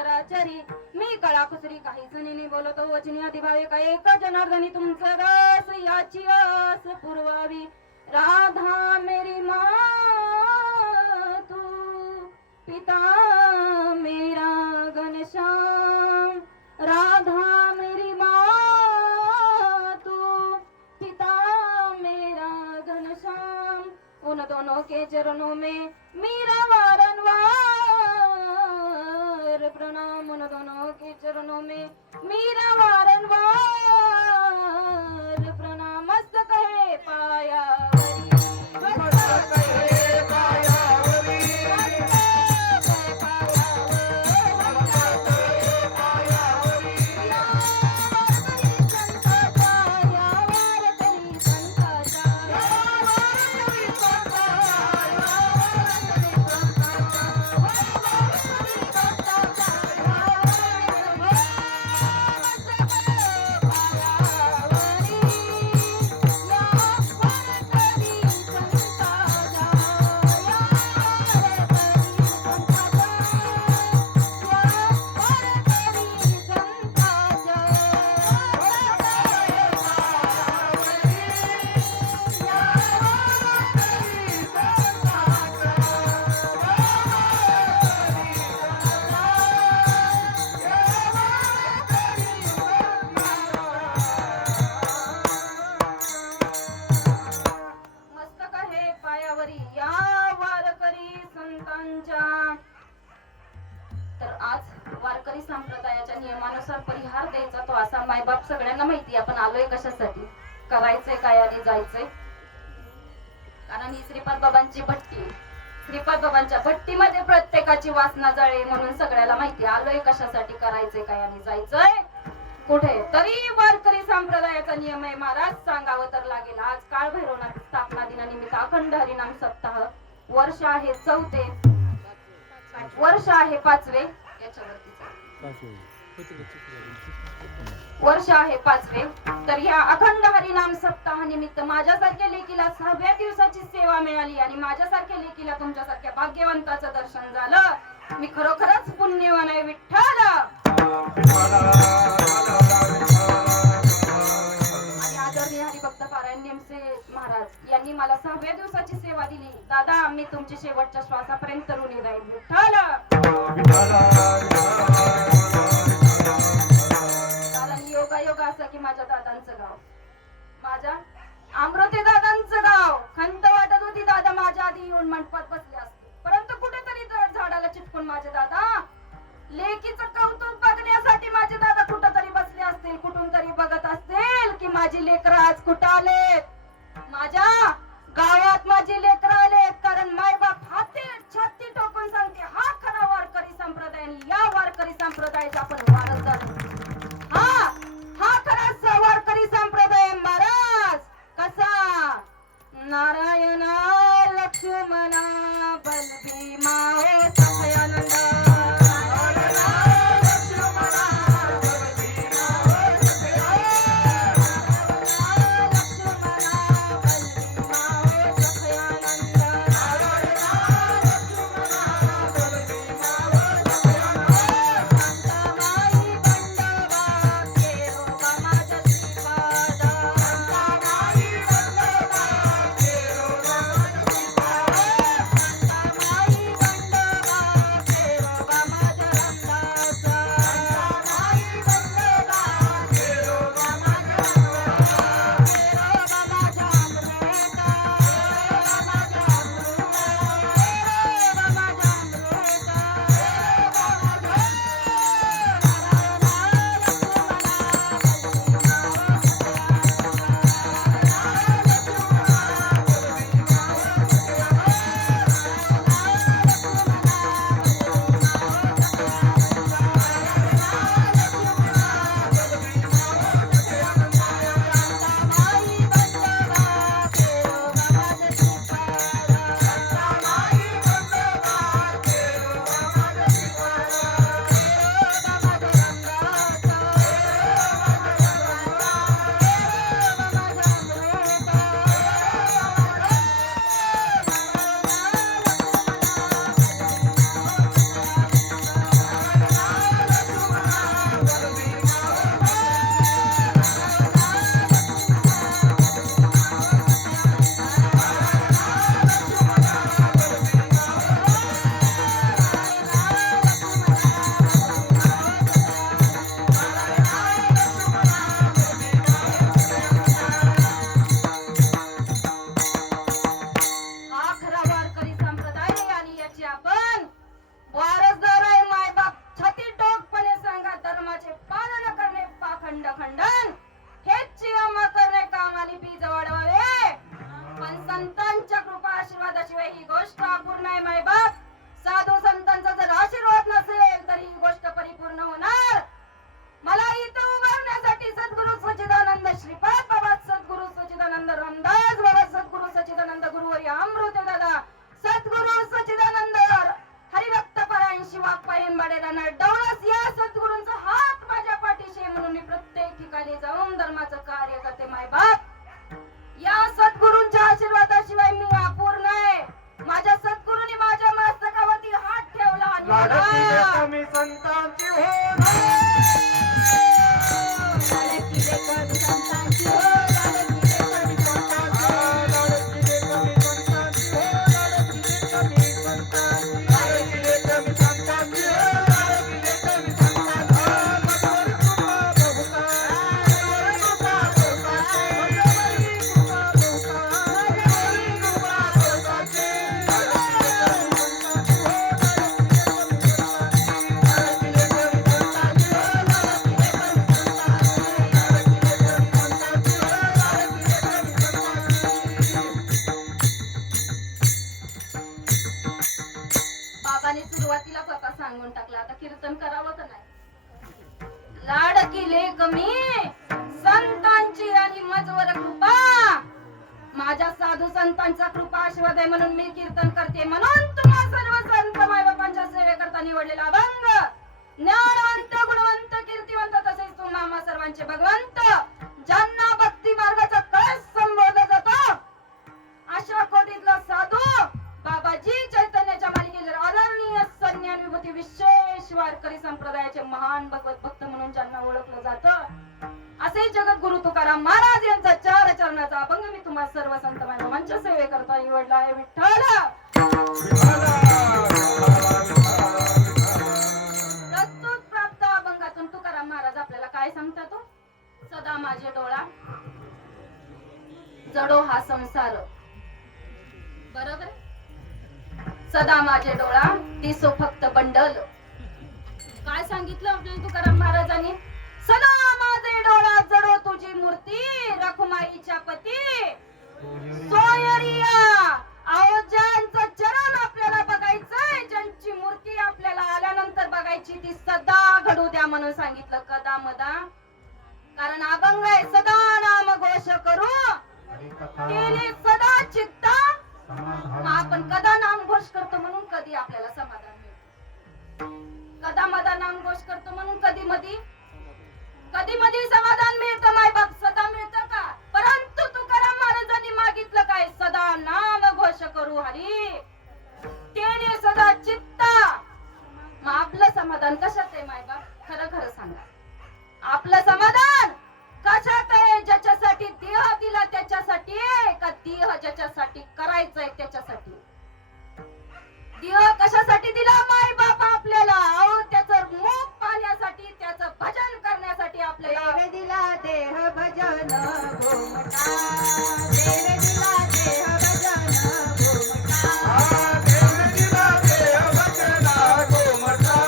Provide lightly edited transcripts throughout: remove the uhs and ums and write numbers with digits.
चराचरी मी कळा खुसरी काही जणीने बोलतो वचनी अधिभावे का एक जनार्दनी तुमचं दास याची आस पुरवावी राधा मेरी माँ तू पिता मेरा घनश्याम राधा मेरी माँ तू पिता मेरा घनश्याम उन दोनों के चरणों में मेरा वारंवार प्रणाम उन दोनों के चरणों में मेरा वारंवार प्रणाम मस्तक है पायावरी मस्तक है पायावरी वारकरी संप्रदायाच्या नियमानुसार परिहार द्यायचा तो असा मायबाप सगळ्यांना माहिती आपण आलोय कशासाठी करायचंय काय आणि जायचंय कारण ही श्रीपाद बाबांची भट्टी श्रीपाद बाबांच्या भट्टीमध्ये प्रत्येकाची वासना जळे म्हणून सगळ्याला माहिती आलोय कशासाठी करायचंय काय आणि जायचंय कुठे तरी वारकरी संप्रदायाचा नियम आहे महाराज सांगावं तर लागेल आज काळ भैरवनाथ स्थापना दिनानिमित्त अखंड हरिनाम सप्ताह वर्ष आहे 4थे वर्ष आहे 5वे वर्ष आहे 5वे तर या अखंड हरिनाम सप्ताह निमित्त माझ्यासारख्या लेकीला 6व्या दिवसाची सेवा मिळाली आणि माझ्यासारख्या लेकीला तुमच्यासारख्या भाग्यवंताचं दर्शन झालं मी खरोखरच पुण्यवान आहे विठ्ठल आणि आदरणीय हरिभक्त पारायण नेमसे महाराज यांनी मला 6व्या दिवसाची सेवा दिली दादा मी तुमची शेवटच्या श्वासापर्यंत ऋणी राहील विठ्ठल योगा असं की माझ्या दादांचं गाव माझ्या अमृते दादांचं गाव खंत वाटत होती दादा माझ्या आधी येऊन मंडपात बसले असते परंतु कुठेतरी झाडाला चिटकून माझे दादा लेकीचं कौतुक बघण्यासाठी माझे दादा कुठेतरी बसले असतील कुठून तरी बघत असतील की माझी लेकरं आज कुठं आलेत माझ्या गावात माझी लेकरं आलेत कारण मायबाप हाती छाती टोकून सांगते हा खरा वारकरी संप्रदाय आणि या वारकरी संप्रदायाचा आपण वारसदार हा खरा वारकरी संप्रदाय महाराज कसा नारायणा लक्ष्मणा बलभीमा सखयानंदा लक्ष्मणा बलभीमा अंबाडेदाना डवळस या सद्गुरूंचा हात माझ्या पाठीशी आहे म्हणून मी प्रत्येक ठिकाणी जाऊन धर्माचं कार्य करते मायबाप. या सद्गुरूंच्या आशीर्वादाशिवाय मी अपूर्ण आहे. माझ्या सद्गुरूंनी माझ्या मस्तकावरती हात ठेवला आणि मला मी संतांची हो लाडकी लेकरं संतांची हो, लाडकी लेकरं संतांची हो. बाबाने सुरुवातीला कथा सांगून टाकला, आता कीर्तन करावं का नाही. लाडकी लेक मी संतांची आणि मजवर कृपा, माझ्या साधू संतांचा कृपा आशीर्वाद आहे म्हणून मी कीर्तन करते. म्हणून तुम्हा सर्व संत मायबापांच्या सेवेकरता निवडलेला अभंग ज्ञानवंत गुणवंत कीर्तिवंत तसेच तुम्हा आम्हा सर्वांचे भगवंत ज्यांना भक्ती मार्गाचा कळस संबोधला जातो अशा कोटीतला साधू बाबाजी चैतन्याच्या मालिकेतील आदरणीय संज्ञान विभूती विशेष वारकरी संप्रदायाचे महान भगवत भक्त म्हणून ज्यांना ओळखलं जातं असे जगद्गुरु तुकाराम महाराज यांचा 4 चरणाचा अभंग मी तुम्हा सर्व संत मायबाबांच्या सेवेकरता निवडला आहे. विठ्ठल प्रस्तुत प्राप्त अभंगातून तुकाराम महाराज आपल्याला काय सांगतात? सदा माझे डोळा जडो हा संसार, बरोबर. सदा माझे डोळा दिसो फक्त बंडल. काय सांगितलं आपल्याला तुकाराम महाराजांनी? सदा माझे डोळा जडो तुझी मूर्ती रखुमाईच्या पती सोयरिया. अहो ज्यांचं चरण आपल्याला बघायचंय, ज्यांची मूर्ती आपल्याला आल्यानंतर बघायची ती सदा घडू द्या म्हणून सांगितलं. कदा मदा, कारण अभंग आहे सदा नाम घोष करू केली सदा चित्ता. आपण कदा नाम घोष करतो म्हणून कधी आपल्याला समाधान मिळतं. कदा मदा नाम घोष करतो म्हणून कधी मधी समाधान मिळतं मायबाप, सदा मिळतं का? परंतु तुकाराम महाराजांनी मागितलं काय? सदा नाम घोष करू हरी तेने सदा चित्ता. मग आपलं समाधान कशात आहे मायबाप? खरं खरं सांगा, आपलं समाधान कशात आहे? ज्याच्यासाठी देह दिला त्याच्यासाठी आहे का देह ज्याच्यासाठी करायचंय त्याच्यासाठी? देह कशासाठी दिला माय बाप आपल्याला? अहो त्याचं मुख पाहण्यासाठी, त्याचं भजन करण्यासाठी आपल्याला देव दिला देह भजन गोमटा, देव दिला देह भजन गोमटा.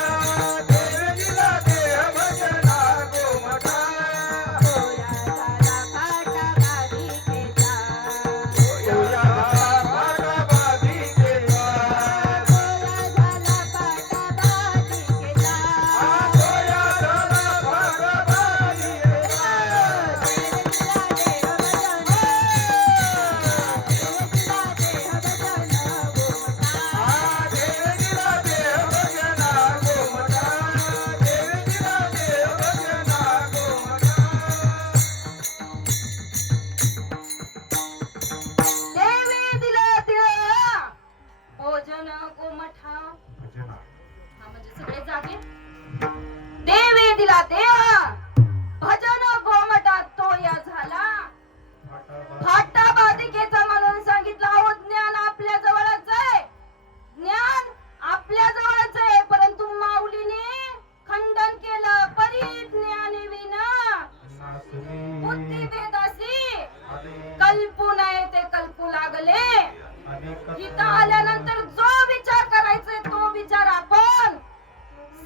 इथं आल्यानंतर जो विचार करायचा तो विचार आपण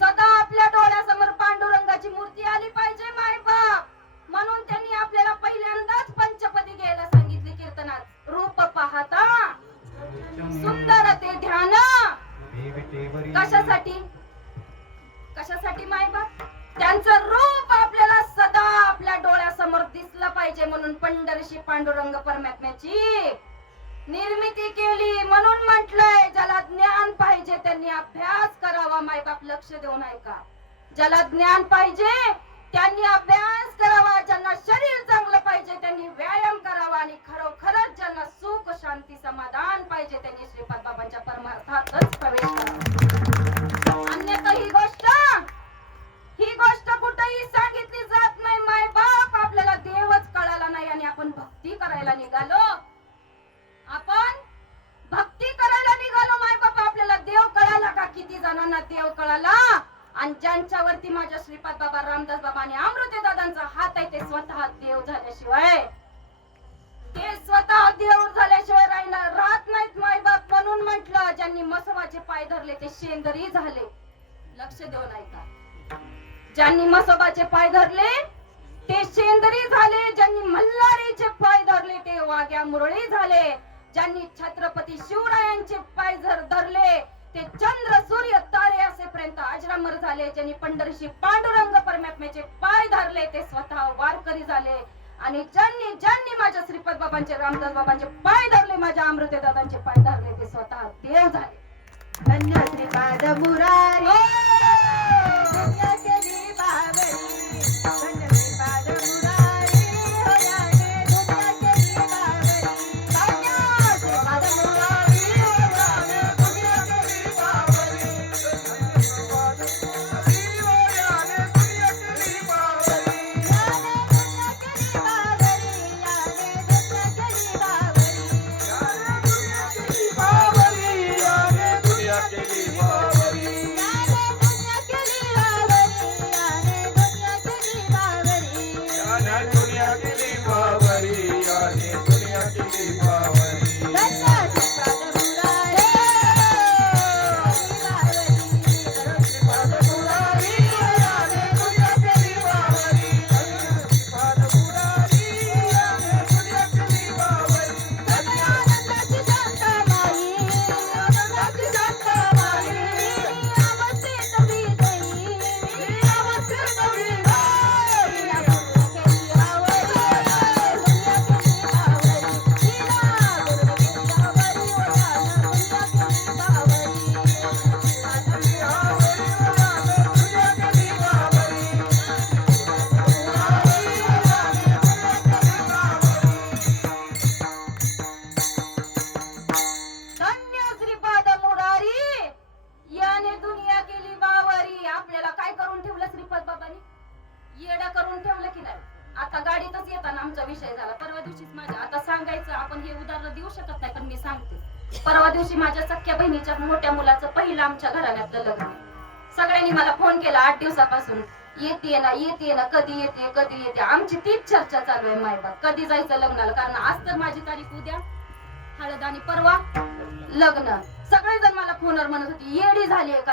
सदा आपल्या डोळ्यासमोर पांडुरंगाची मूर्ती आली पाहिजे मायबाप. म्हणून त्यांनी आपल्याला पहिल्यांदाच पंचपदी घ्यायला सांगितली कीर्तनात. रूप पाहता सुंदर ते ध्यान. कशासाठी? कशासाठी मायबाप? त्यांचं रूप आपल्याला सदा आपल्या डोळ्यासमोर दिसलं पाहिजे म्हणून पंढरीशी पांडुरंग परमात्म्याची निर्मिती केली. म्हणून म्हटलंय ज्याला ज्ञान पाहिजे त्यांनी अभ्यास करावा. करावा मायबाप लक्ष देऊन ऐका. ज्याला ज्ञान पाहिजे त्यांनी अभ्यास करावा, ज्यांना शरीर चांगलं पाहिजे त्यांनी व्यायाम करावा आणि खरोखरच ज्यांना सुख शांती समाधान पाहिजे त्यांनी श्रीपाद बाबांच्या परमार्थातच प्रवेश करावा. अन्यथा ही गोष्ट कुठेही सांगितली जात नाही. मायबाप आपल्याला देवच कळाला नाही आणि आपण भक्ती करायला निघालो. मायबाप आपल्याला देव कळाला का? किती जणांना देव कळाला? आणि ज्यांच्यावरती माझ्या श्रीपाद बाबा रामदास बाबा आणि अमृते दादांचा हात आहे ते स्वतः देव झाल्याशिवाय राहत नाहीत मायबाप. म्हणून म्हटलं ज्यांनी मसोबाचे पाय धरले ते शेंदरी झाले. लक्ष देऊन ऐका. ज्यांनी मसोबाचे पाय धरले ते शेंदरी झाले, ज्यांनी मल्हारीचे पाय धरले ते वाघ्या मुरळी झाले, ज्यांनी छत्रपती शिवरायांचे पाय धरले ते चंद्र सूर्य तारे असेपर्यंत अजरामर झाले, ज्यांनी पंढरीशी पांडुरंग परमात्म्याचे पाय धरले ते स्वतः वारकरी झाले आणि ज्यांनी माझ्या श्रीपाद बाबांचे रामदास बाबांचे पाय धरले, माझ्या अमृते दादांचे पाय धरले ते स्वतः देव झाले. धन्य श्रीपाद मुरारी दुनिया केली बावरी. धन्य श्रीपाद मुरारी होयाने दुनिया केली बावरी. धन्य श्रीपाद मुरारी होयाने दुनिया केली बावरी. धन्य श्रीपाद मुरारी होयाने दुनिया केली बावरी. याने दुनिया केली बावरी. याने दुनिया केली बावरी. याने दुनिया केली बावरी. याने दुनिया केली बावरी. धन्य श्रीपाद मुरारी श्रीपाद मुरारी याने दुनिया केली बावरी. धन्य श्रीपाद मुरारी याने दुनिया केली बावरी. धन्य आनंदाची शांताबाई. आनंदाची शांताबाई. अवस्थेत विजयी. अवस्थेत विजयी. धन्य श्रीपाद मुरारी याने दुनिया केली बावरी. आपल्याला काय करून ठेवलं श्रीपाद बाबांनी? येडा करून ठेवलं की नाही? आता गाडीतच येताना आमचा विषय झाला. परवा दिवशीच माझ्या आता सांगायचं आपण हे उदाहरण देऊ शकत नाही पण मी सांगते. परवा दिवशी माझ्या सख्या बहिणीच्या मोठ्या मुलाचं पहिलं आमच्या घराण्यातलं लग्न. सगळ्यांनी मला फोन केला 8 दिवसापासून, येते ना कधी येते. आमची तीच चर्चा चालू आहे मायबाप कधी जायचं लग्नाला. कारण आज तर माझी तारीख उद्या हळद आणि परवा लग्न. सगळेजण मला फोनवर म्हणत होते येडी झालीये का.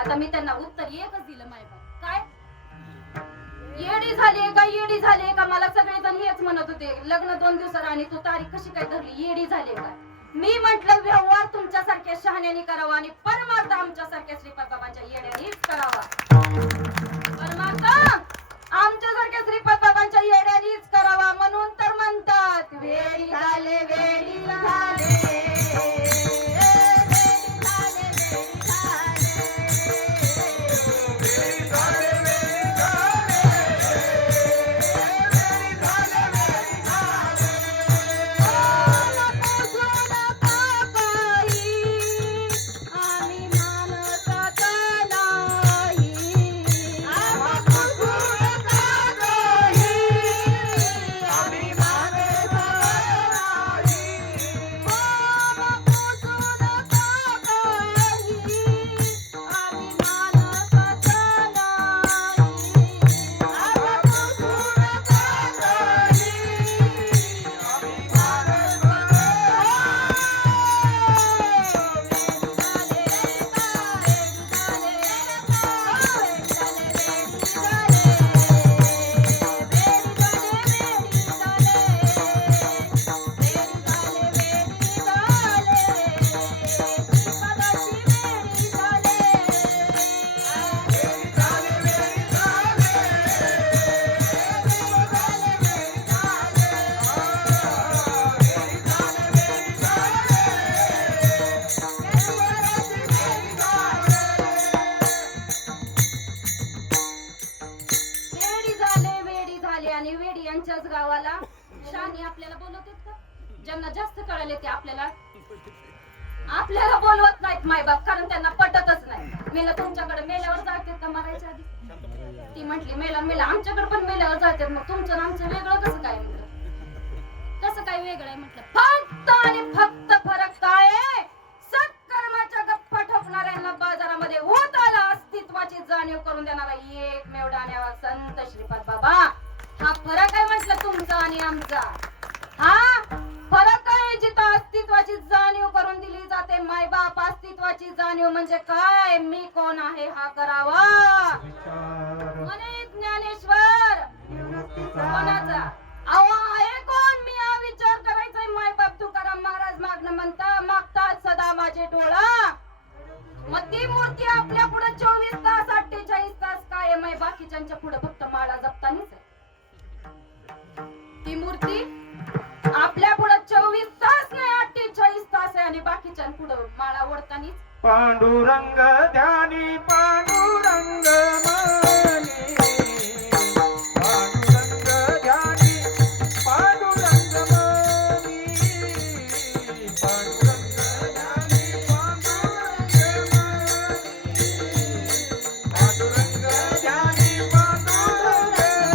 आता मी त्यांना उत्तर एकच दिलं मायबाप. काय येडी झालीये का? मला सगळेजण हेच म्हणत होते लग्न 2 दिवसाला आणि तू तारीख कशी काय धरली, येडी झालीये का? मी म्हटलं व्यवहार तुमच्यासारख्या शहाण्याने करावा आणि परमार्थ आमच्यासारख्या श्रीपाद बाबांच्या येड्यानेच करावा. परमार्थ आमच्यासारख्या श्रीपाद बाबांच्या येड्यानेच करावा. म्हणून तर म्हणतात वेडी झाले वेडी झाले. आम्ही मानसाचा आमच्याच गावाला शानी आपल्याला बोलवतात का? ज्यांना जास्त कळले ते आपल्याला बोलवत नाहीत मायबाप, कारण त्यांना पटतच नाही. मेला तुमच्याकडे मेल्यावर जातात का मरायच्या आधी? ती म्हटली मेला आमच्याकडे पण मेल्यावर जातात. मग तुमचं आणि आमचं वेगळं कसं काय? म्हटलं कसं काय वेगळं आहे? म्हटलं फक्त आणि फक्त फरक काय आहे? सत्कर्माच्या गप्पा ठोकणाऱ्यांना बाजारामध्ये होत आला अस्तित्वाची जाणीव करून देणारा एकमेव डाण्यावर संत श्रीपाद बाबा. हा फरक आहे म्हटलं तुमचा आणि आमचा. हा फरक आहे जिथं अस्तित्वाची जाणीव करून दिली जाते. मायबाप अस्तित्वाची जाणीव म्हणजे काय? मी कोण आहे हा करावा. म्हणे ज्ञानेश्वर कोणाचा? अहो आहे कोण? मी हा विचार करायचा. मायबाप तुकाराम महाराज मागतात सदा माझे डोळा. मग ती मूर्ती आपल्या पुढे 24 तास 48 तास काय माय बाकीच्यांच्या पुढे फक्त माळा जपतानीच आहे. ती मूर्ती आपल्या पुढे 24 तास नाही 48 तास आहे आणि बाकीच्या पुढे माळा ओढतानीच. पांडुरंग ध्यानी पांडुरंग मनी, पांडुरंग ध्यानी पांडुरंग मनी, पांडुरंग ध्यानी पांडुरंग मनी, पांडुरंग ध्यानी पांडुरंग मनी,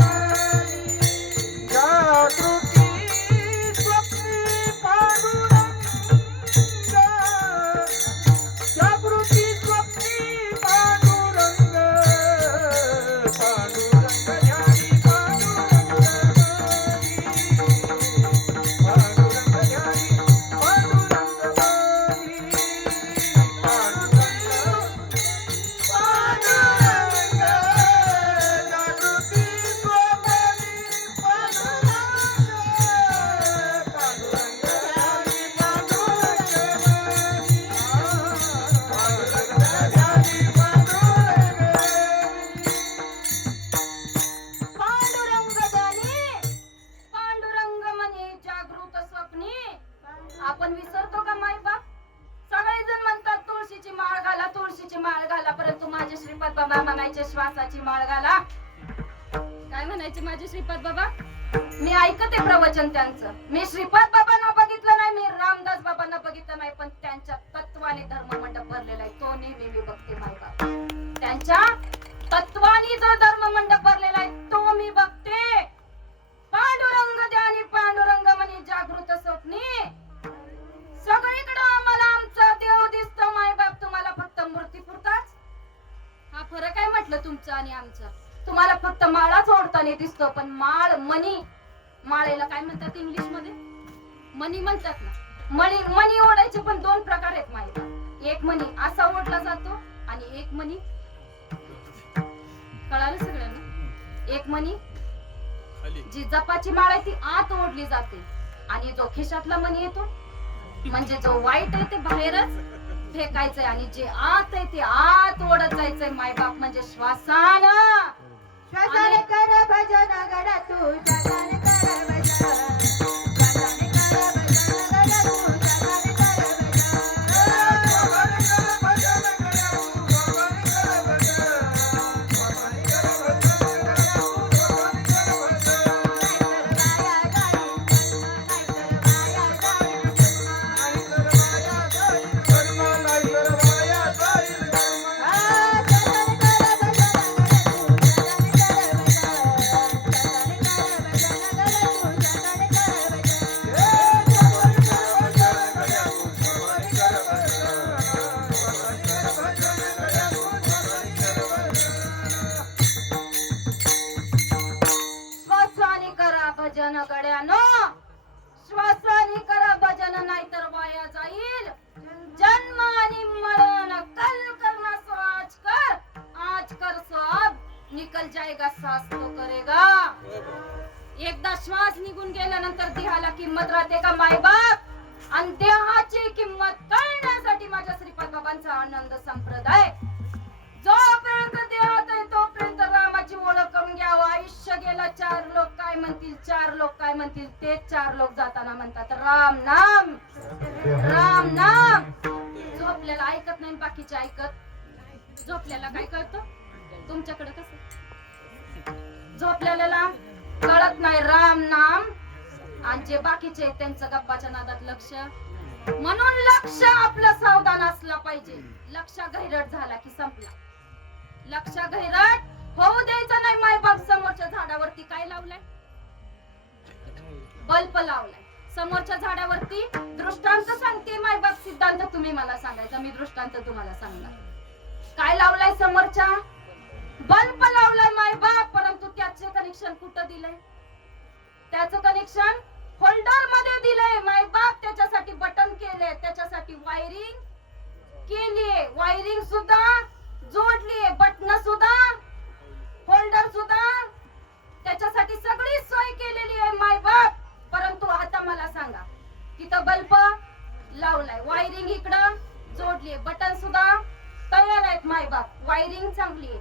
जागृती स्वप्नी पांडुरंग, जागृती स्वप्नी पांडुरंग, पांडुरंग ध्यानी पांडुरंग मनी, पांडुरंग ध्यानी पांडुरंग मनी, पांडुरंग पांडुरंग, जागृती स्वप्नी पांडुरंग, पांडुरंग ध्यानी पांडुरंग मनी, पांडुरंग ध्यानी पांडुरंग मनी. पांडुरंग म्हणे जागृत स्वप्नी. आपण विसरतो का मायबाप? सगळेजण म्हणतात तुळशीची माळ घाला, तुळशीची माळ घाला, परंतु माझे श्रीपाद बाबा म्हणायचे श्वासाची माळ घाला. काय म्हणायचे माझे श्रीपाद बाबा? मी ऐकते प्रवचन त्यांचं. मी श्रीपाद बाबांना बघितलं नाही, मी रामदास बाबांना बघितलं नाही, पण त्यांच्या तत्वाने धर्ममंडप भरलेला आहे तो नेहमी मी बघते मायबाप. त्यांच्या तत्वानी जो धर्ममंडप भरलेला आहे तो मी बघते. पांडुरंग ध्यानी पांडुरंग म्हणे जागृत स्वप्नी. सगळीकडे आम्हाला आमचा देव दिसतो मायबाप, तुम्हाला फक्त मूर्ती पुरताच. हा फरक आहे म्हटलं तुमचा आणि आमचा. तुम्हाला फक्त माळाच ओढताना दिसतो, पण माळ मनी, माळेला काय म्हणतात इंग्लिश मध्ये? मनी म्हणतात ना. मनी ओढायचे पण 2 प्रकार आहेत मायबाप. एक मनी असा ओढला जातो आणि एक मनी, कळालं सगळ्यांना? एक मनी जी जपाची माळ आहे ती आत ओढली जाते आणि जो खिशातला मनी येतो म्हणजे जो वाईट आहे ते बाहेरच फेकायचंय आणि जे आत आहे ते आत ओढत जायचंय मायबाप. म्हणजे श्वासानं श्वासाने कर भजन गड तू, श्वासाने कर भजन, श्वासाने कर भजन गड तू, श्वासाने कर श्वासाने करा भजन गड्यानो, श्वासाने करा भजन, नाहीतर वाया जाईल जन्म आणि मरण. कल करना सो आज कर सो अब, निकल जाएगा सांस तो करेगा. एकदा श्वास निघून गेल्यानंतर देहाला किंमत राहते का मायबाप? आणि देहाची किंमत कळण्यासाठी माझ्या श्रीपाद बाबांचा आनंद संप्रदाय. जोपर्यंत देहात आहे तोपर्यंत रामाची ओळख करून घ्यावं. आयुष्य गेला 4 लोक काय म्हणतील, 4 लोक काय म्हणतील, तेच 4 लोक जाताना म्हणतात राम नाम, राम नाम. झोपलेला ऐकत नाही, बाकीचे झोपल्याला काय कळतं? तुमच्याकडे कसं झोपलेल्याला कळत नाही राम नाम, आणि जे बाकीचे आहेत त्यांचं गप्पाच्या नादात लक्ष. म्हणून लक्ष आपलं सावधान असलं पाहिजे. लक्ष गैरट झाला की संपला. लक्ष गैरट होऊ द्यायचं नाही. मायबाप समोरच्या झाडावरती काय लावलंय? बल्ब लावलाय. समोरच्या झाडावरती दृष्टांत सांगते मायबाप, सिद्धांत तुम्ही मला सांगायचा, मी दृष्टांत तुम्हाला सांगणार. काय लावलाय समोरच्या? बल्ब लावलाय मायबाप, परंतु त्याचे कनेक्शन कुठं दिलंय? त्याचं कनेक्शन होल्डर मध्ये दिलंय मायबाप. त्याच्यासाठी बटन केले, त्याच्यासाठी वायरिंग केलीये, वायरिंग सुद्धा जोडलीये, बटन सुद्धा, होल्डर सुद्धा, त्याच्यासाठी सगळी सोय केलेली आहे मायबाप. परंतु आता मला सांगा, तिथं बल्ब लावलाय, वायरिंग इकडं जोडलीये, बटन सुद्धा तयार आहेत मायबाप, वायरिंग चांगली आहे,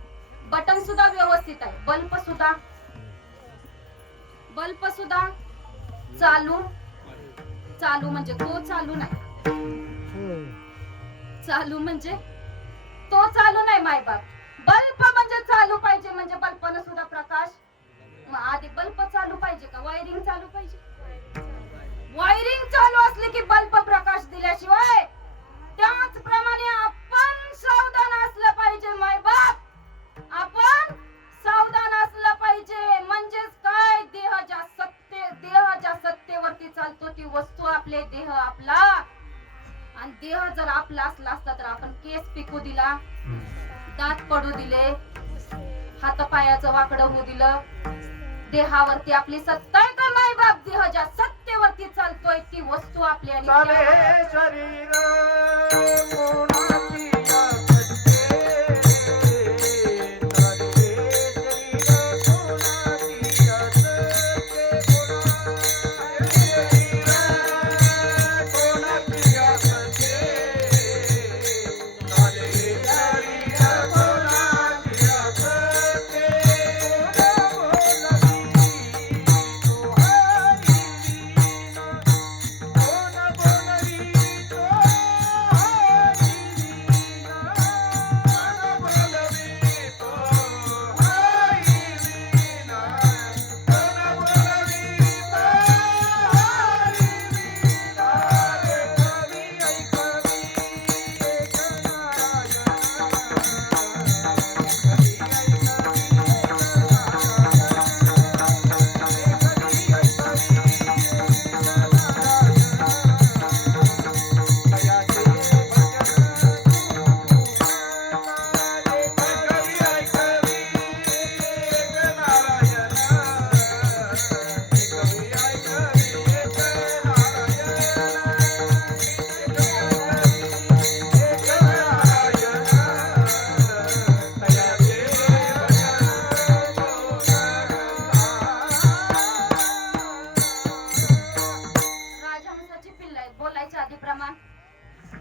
बटन सुद्धा व्यवस्थित आहे, बल्ब सुद्धा चालू. चालू म्हणजे तो चालू नाही, चालू म्हणजे तो चालू नाही मायबाप. बल्ब म्हणजे चालू पाहिजे, म्हणजे बल्बानं सुद्धा प्रकाश. मग आधी बल्ब चालू पाहिजे का वायरिंग चालू पाहिजे? वायरिंग चालू असली की बल्ब प्रकाश दिल्याशिवाय. त्याचप्रमाणे आपण सावधान असलं पाहिजे मायबाप, आपण सावधान असलं पाहिजे. म्हणजेच काय, देह ज्या सत्तेवरती चालतो ती वस्तू आपले, देह आपला. आणि देह जर आपला असला असता तर आपण केस पिकू दिला, दात पडू दिले, हातपायाचं वाकडं होऊ दिलं. देहावरती आपली सत्ता आहे का मायबाप? देह ज्या सत्तेवरती चालतोय ती वस्तू आपली. आणि चाले शरीर कोणाची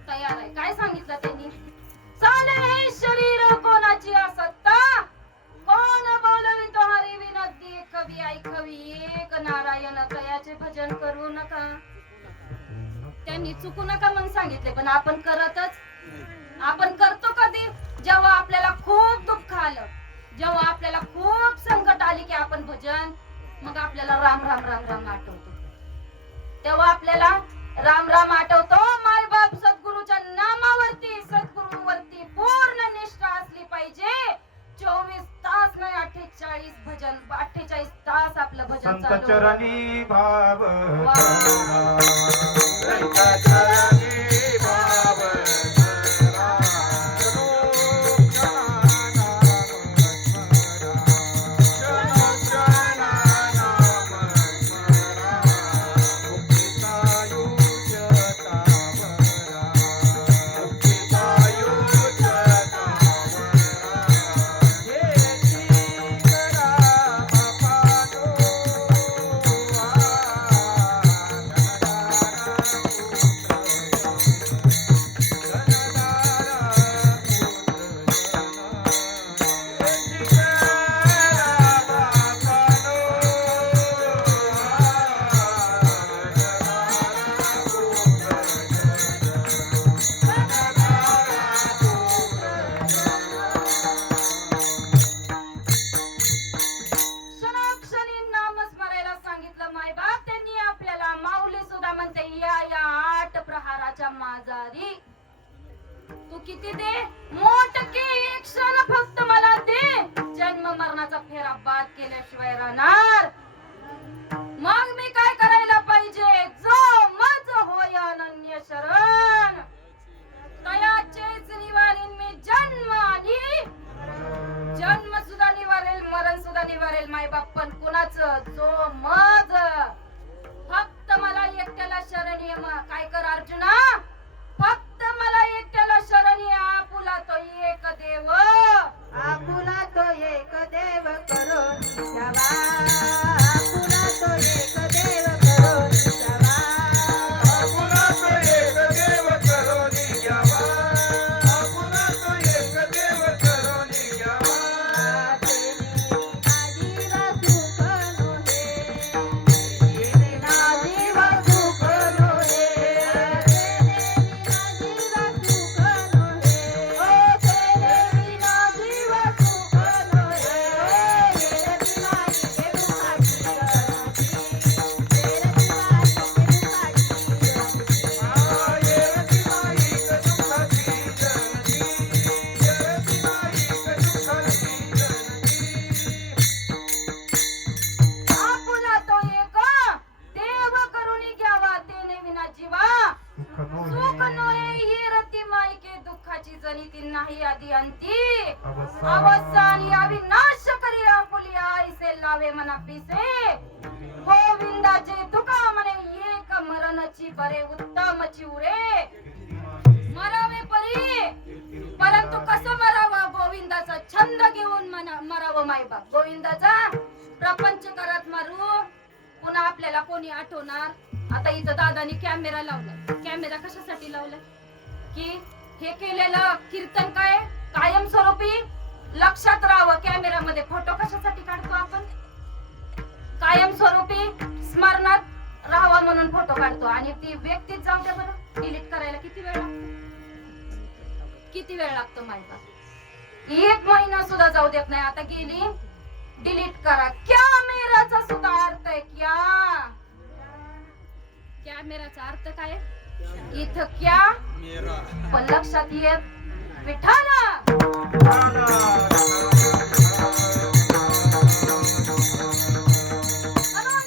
तयार आहे. काय सांगितलं त्यांनी? चाले हे शरीर कोणाची असत्ता, कोण बोलवितो हरी विनदी, कवी ऐकवी एक नारायण, तयाचे भजन करू नका. त्यांनी चुकू नका म्हणून सांगितले, पण आपण करतो कधी? जेव्हा आपल्याला खूप दुःख आलं, जेव्हा आपल्याला खूप संकट आली की आपण भजन, मग आपल्याला राम राम राम राम आठवतो. तेव्हा आपल्याला राम राम आठवतो. माय बाप सद्गुरूच्या नामावरती, सद्गुरूवरती पूर्ण निष्ठा असली पाहिजे. 24 तास नाही, 48 भजन, 48 तास आपलं भजन चालू. संत चरणी भाव वा. संत चरणी भाव राहणार. मग मी काय करायला पाहिजे? जो मज होय अनन्य शरण तयाचेच निवारीन मी जन्म आणि जन्म सुद्धा निवारेल, मरण सुद्धा निवारेल मायबाप. पण कुणाचं? जो मज. फक्त मला एकट्याला शरण ये. काय कर अर्जुना? फक्त मला एकट्याला शरण ये. आपुला तो एक देव, आपुला तो एक देव करून द्यावा, आपुला तो एक देव करून द्यावा, आपुला तो एक देव करून घ्यावा, आपुला तो एक देव करून घ्यावा. आपुला तो एक देव करुणी घ्यावा, तेने विना जीवा सुख नोये. ही रती मायके दुःखाची जनिती नाही आधी अंती, अवसान अविनाश करी आपुली आईसे लावे मना पिसे. गोविंदाचे तुका म्हणे एक मरणची बरे उत्तम चिवरे. मरावे परी, परंतु कसं मरावं? गोविंदाचा छंद घेऊन मरावं मायबाप. गोविंदाचा प्रपंच करत मारू, पुन्हा आपल्याला कोणी आठवणार? आता इथं दादानी कॅमेरा लावलाय. कॅमेरा कशासाठी लावलाय? की हे केलेलं कीर्तन काय कायमस्वरूपी लक्षात राहावं. कॅमेरामध्ये फोटो कशासाठी काढतो आपण? कायमस्वरूपी स्मरणात राहावा म्हणून फोटो काढतो. आणि ती व्यक्तीच जाऊ द्या बरं, डिलीट करायला किती वेळ लागतो? किती वेळ लागतो माहिती? 1 महिना सुद्धा जाऊ देत नाही. आता गेली, डिलीट करा. कॅमेराचा सुद्धा अर्थ आहे क्या? कॅमेराचा अर्थ काय? इथं क्या पण लक्षात येत विठाला.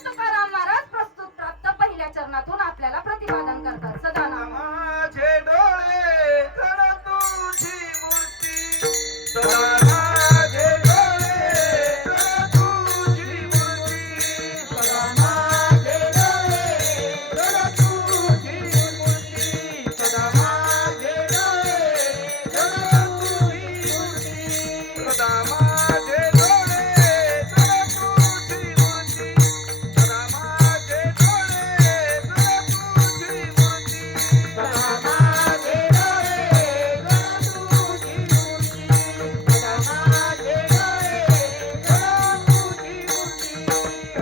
तुकाराम महाराज प्रस्तुत प्राप्त पहिल्या चरणातून आपल्याला प्रतिपादन करतात. सदानाम माझे डोळे जड तुझी मूर्ती, सदा माझे डोळे जड तुझी मूर्ती, सदा माझे डोळे जड तुझी मूर्ती, सदा माझे डोळे जड तुझी मूर्ती, सदा माझे डोळे जड तुझी मूर्ती, सदा माझे डोळे जड तुझी मूर्ती, सदा माझे डोळे जड तुझी मूर्ती, सदा माझे डोळे जड तुझी मूर्ती.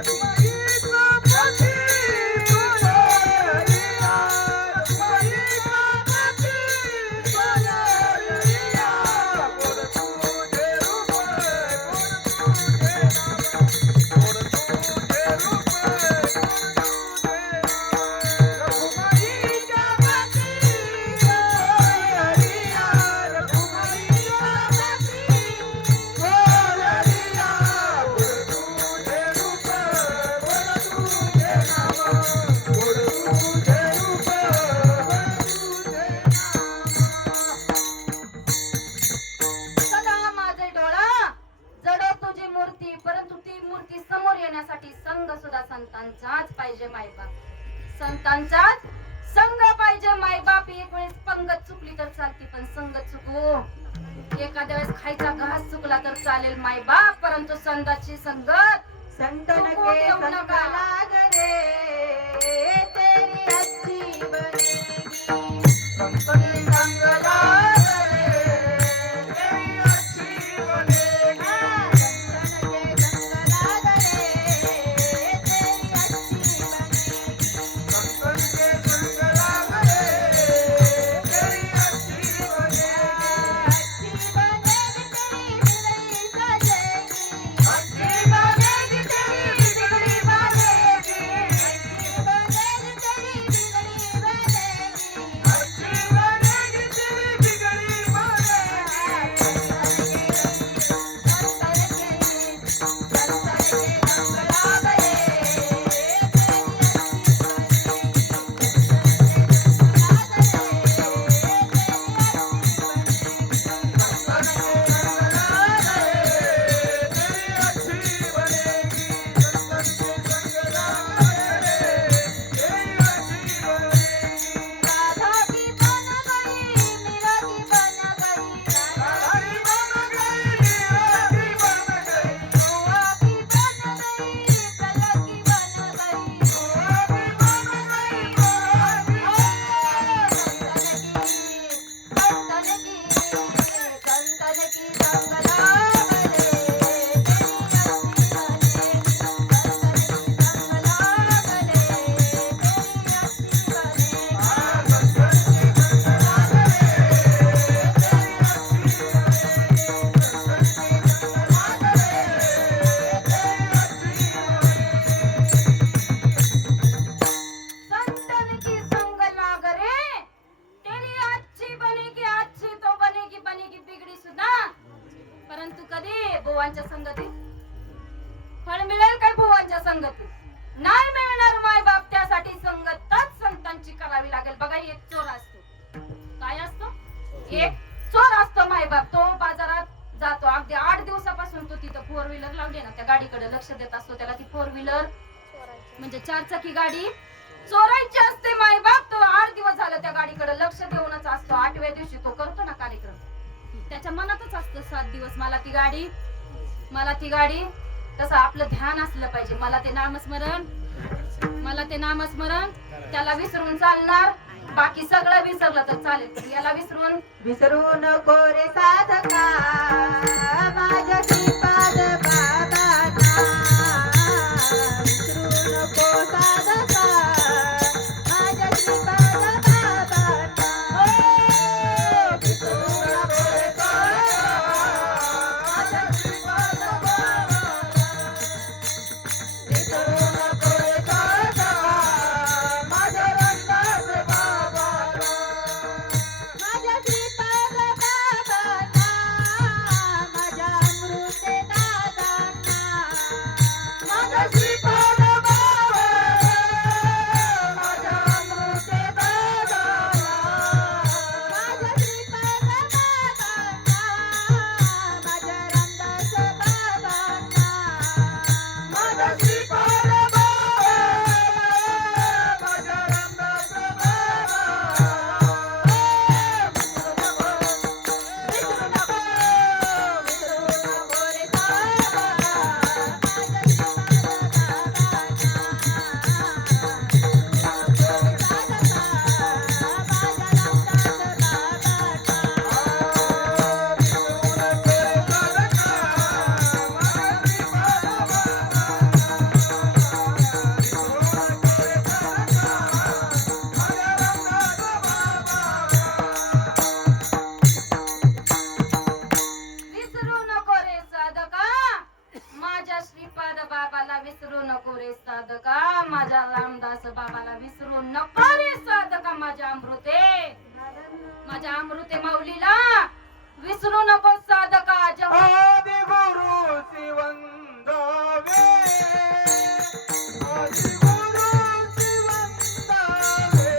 रखुमाईचा पती सोनारिया, रखुमाईचा पती सोनारिया, गोड तुझे रूप, गोड तुझे नाम, गोड तुझे रूप, गोड तुझे नाम. रखुमाईच्या पती सोनारिया, रखुमाईच्या पती सोनारिया, गोड तुझे रूप, गोड तुझे नाम, गोड तुझे रूप, गोड तुझे नाम. सदा माझे डोळा जडो तुझी मूर्ती. परंतु ती मूर्ती समोर येण्यासाठी संघ सुद्धा संतांचाच पाहिजे मायबाप. संतांचाच संघ पाहिजे मायबाप. एक वेळेस पंगत चुकली तर चालती, पण संगत चुकू. एखाद्या वेळेस खायचा घास चुकला तर चालेल मायबाप, परंतु संतांची संगत संतन चुकू के देऊ संग नका. लाग रे, तेरी अच्छी बनेगी. संतनी संग लाग रे, तेरी अच्छी बनेगी. संतन के संग लाग रे, तेरी अच्छी बनेगी. संतन के संग लाग रे, तेरी अच्छी बनेगी. अच्छी बनेगी तेरी जिंदगी सजेगी. अच्छी बनेगी तेरी जिंदगी बनेगी. गाडी बुवांच्या संगतीत? फळ मिळेल काय बुवांच्या संगतीत? नाही मिळणार माय बाप. त्यासाठी संगतच संतांची करावी लागेल. बघा एक चोर असतो. काय असतो? एक चोर असतो माय बाप. तो बाजारात जातो. अगदी 8 दिवसापासून तो तिथं 4 व्हीलर लावली ना, त्या गाडीकडे लक्ष देत असतो. त्याला ती 4 व्हीलर म्हणजे 4 चाकी गाडी चोरायची असते माय बाप. तो 8 दिवस झालं त्या गाडीकडे लक्ष देऊनच असतो. 8व्या दिवशी तो करतो ना कार्यक्रम. त्याच्या मनातच असतं 7 दिवस मला ती गाडी, मला ती गाडी. तसं आपलं ध्यान असलं पाहिजे. मला ते नामस्मरण, मला ते नामस्मरण. त्याला विसरून चालणार. बाकी सगळं विसरलं तर चालेल, पण याला विसरून विसरू नको रे साधका माझ्या श्रीपाद बाबांना. विसरू नको साधका माझ्या श्रीपाद बाबांना. विसरू नको रे साधका माझ्या श्रीपाद बाबांना. विसरू नको रे साधका माझ्या रामदास बाबांना. माझ्या श्रीपाद बाबांना माझ्या अमृते दादांना. माझ्या श्रीपाद बाबांना माझ्या अमृते दादांना. माझ्या श्रीपाद बाबांना माझ्या रामदास बाबांना. माझ्या श्रीपाद बाबांना माझ्या रामदास विसरू नको रे साधका माझ्या श्रीपाद बाबाला. विसरू नको रे साधका माझ्या रामदास बाबाला. विसरू नको रे साधका माझ्या अमृते, माझ्या अमृते माऊलीला. विसरू नको साधका. जेव्हा आदि गुरुची वंदावे. आदि गुरुची वंदावे.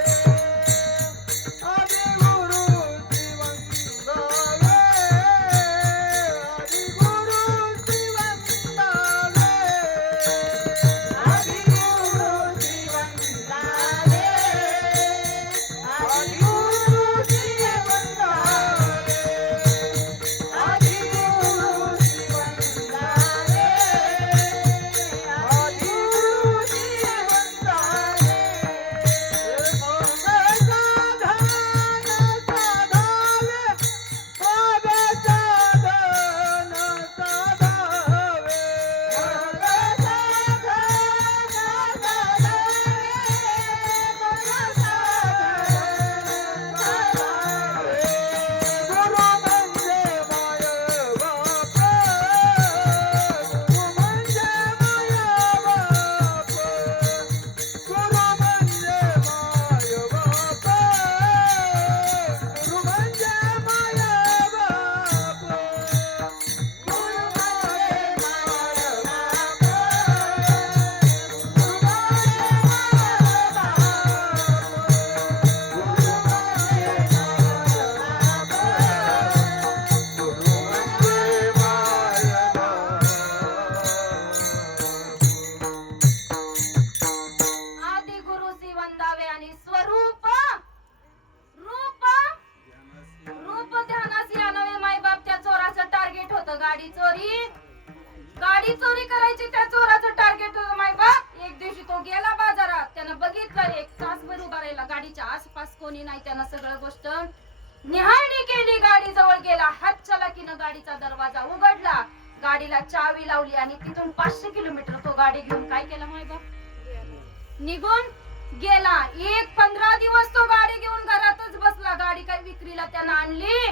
आदि गुरुची वंदावे. आदि गुरुची वंदावे. आदि गुरुची वंदावे. आदि गुरुची वंदावे. आदि गुरुची वंदावे. आदि गुरुची वंदावे. आदि गुरुची वंदावे आणि स्वरूप रूप रूप ध्यानासी आणावे माय बाप. त्या चोराचं टार्गेट होतं गाडी चोरी. गाडी चोरी करायची त्या चोराचं टार्गेट होतं माय बाप. एक दिवशी तो गेला बाजारात. त्यानं बघितलं 1 तासभर उभा राहिला. गाडीच्या आसपास कोणी नाही. त्यानं सगळं गोष्ट निहाळणी केली. गाडी जवळ गेला. हात चलाकीनं गाडीचा दरवाजा उघडला. गाडीला चावी लावली आणि तिथून 500 किलोमीटर तो गाडी घेऊन काय केलं माय बाप? निघून गेला. 15 दिवस तो गाडी घेऊन घरातच बसला. गाडी काही विक्रीला त्यानं आणली,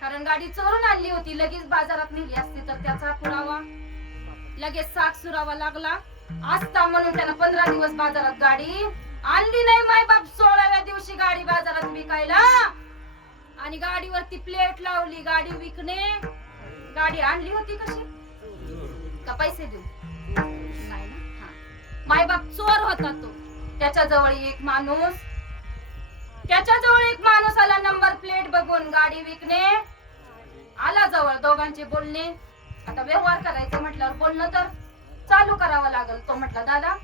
कारण गाडी चोरून आणली होती. लगेच बाजारात नेली असती तर त्याचा पुरावा लगेच साग सुरावा लागला असता. म्हणून त्यानं 15 दिवस बाजारात गाडी आणली नाही माय बाप. 16व्या दिवशी गाडी बाजारात विकायला आणि गाडीवरती प्लेट लावली. गाडी विकणे गाडी आणली होती कशी का पैसे देऊ नाही ना हा मायबाप चोर होता तो त्याच्याजवळ एक माणूस आला नंबर प्लेट बघून गाडी विकणे आला जवळ दोघांचे बोलणे आता व्यवहार करायचं म्हटल्यावर बोलणं तर चालू करावं लागल तो म्हटला दादा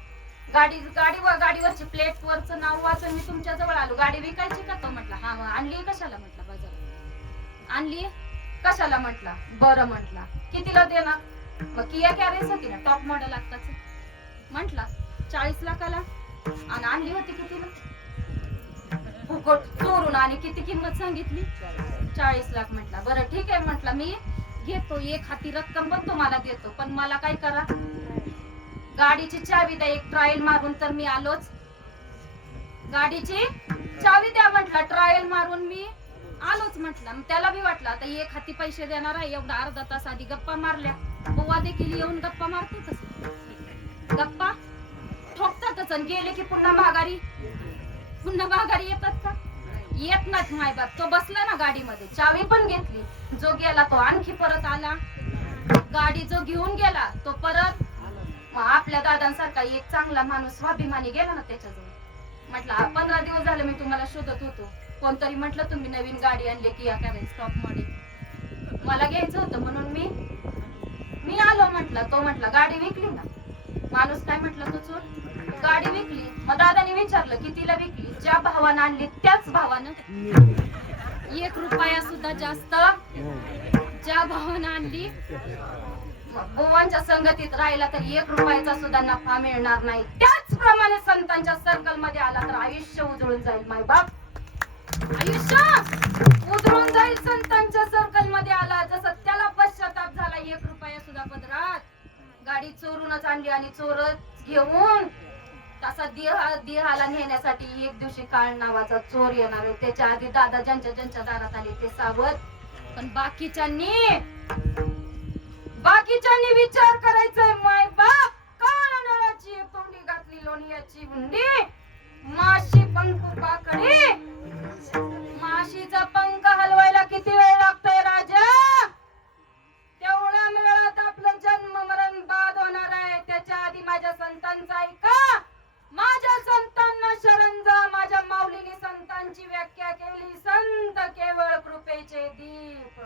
गाडीवरची प्लेट वरचं नाव वाचून मी तुमच्या जवळ आलो गाडी विकायची का तो म्हटला हा आणली कशाला म्हटला बाजारात आणली कशाला म्हटला बरं म्हटला कितीला देणार मग किया कॅरेस होती ना टॉप मॉडेल आत्ताच म्हटला 40 लाखाला आणि आणली होती कितीला फुकट चोरून आणि किती किंमत सांगितली 40 लाख म्हटला बरं ठीक आहे म्हटला मी घेतो एक हाती रक्कम पण तुम्हाला देतो पण मला काय करा गाडीची चावी द्या एक ट्रायल मारून तर मी आलोच गाडीची चावी द्या म्हटला ट्रायल मारून मी आलोच म्हटलं त्याला बी वाटलं आता एक हाती पैसे देणार आहे एवढा अर्धा तास आधी गप्पा मारल्या बुवा देखील येऊन गप्पा मारतातच गप्पा ठोकतातच आणि गेले की पुन्हा माघारी येतात का येत नाहीत मायबाप तो बसला ना गाडीमध्ये चावी पण घेतली जो गेला तो आणखी परत आला गाडी जो घेऊन गेला तो परत आपल्या दादांसारखा एक चांगला माणूस स्वाभिमानी गेला ना त्याच्याजवळ म्हटलं 15 दिवस झाले मी तुम्हाला शोधत होतो कोणतरी म्हटलं तुम्ही नवीन गाडी आणली की या करायचं टॉप मॉडेल मला घ्यायचं होतं म्हणून मी आलो म्हटलं तो म्हटला गाडी विकली ना माणूस काय म्हटलं तो चोर गाडी विकली मग दादाने विचारलं कितीला विकली ज्या भावानं आणली त्याच भावानं 1 रुपया सुद्धा जास्त ज्या भावानं आणली बुवांच्या संगतीत राहिला तर 1 रुपयाचा सुद्धा नफा मिळणार नाही त्याचप्रमाणे संतांच्या सर्कल मध्ये आला तर आयुष्य उजळून जाईल मायबाप आयुष्य उजळून जाईल संतांच्या सर्कल मध्ये आला जसं त्याला पश्चाताप झाला 1 रुपया सुद्धा पदरात गाडी चोरूनच आणली आणि चोरच घेऊन तसा देहाला नेण्यासाठी एक दिवशी काळ नावाचा चोर येणार आहे त्याच्या आधी दादा ज्यांच्या दारात आले ते सावध पण बाकीच्यांनी विचार करायचाय माय बाप काळा नळाची तोंडी घातली लोणीयाची हुंडी माशी पंख पाकडी माशीचा पंख हलवायला किती वेळ लागतोय राजा तेवढ्या वेळात आपलं जन्म मरण बाद होणार आहे त्याच्या आधी माझ्या संतांचा ऐका माझ्या संतांना शरण जा माझ्या माऊलीने संतांची व्याख्या केली संत केवळ कृपेचे दीप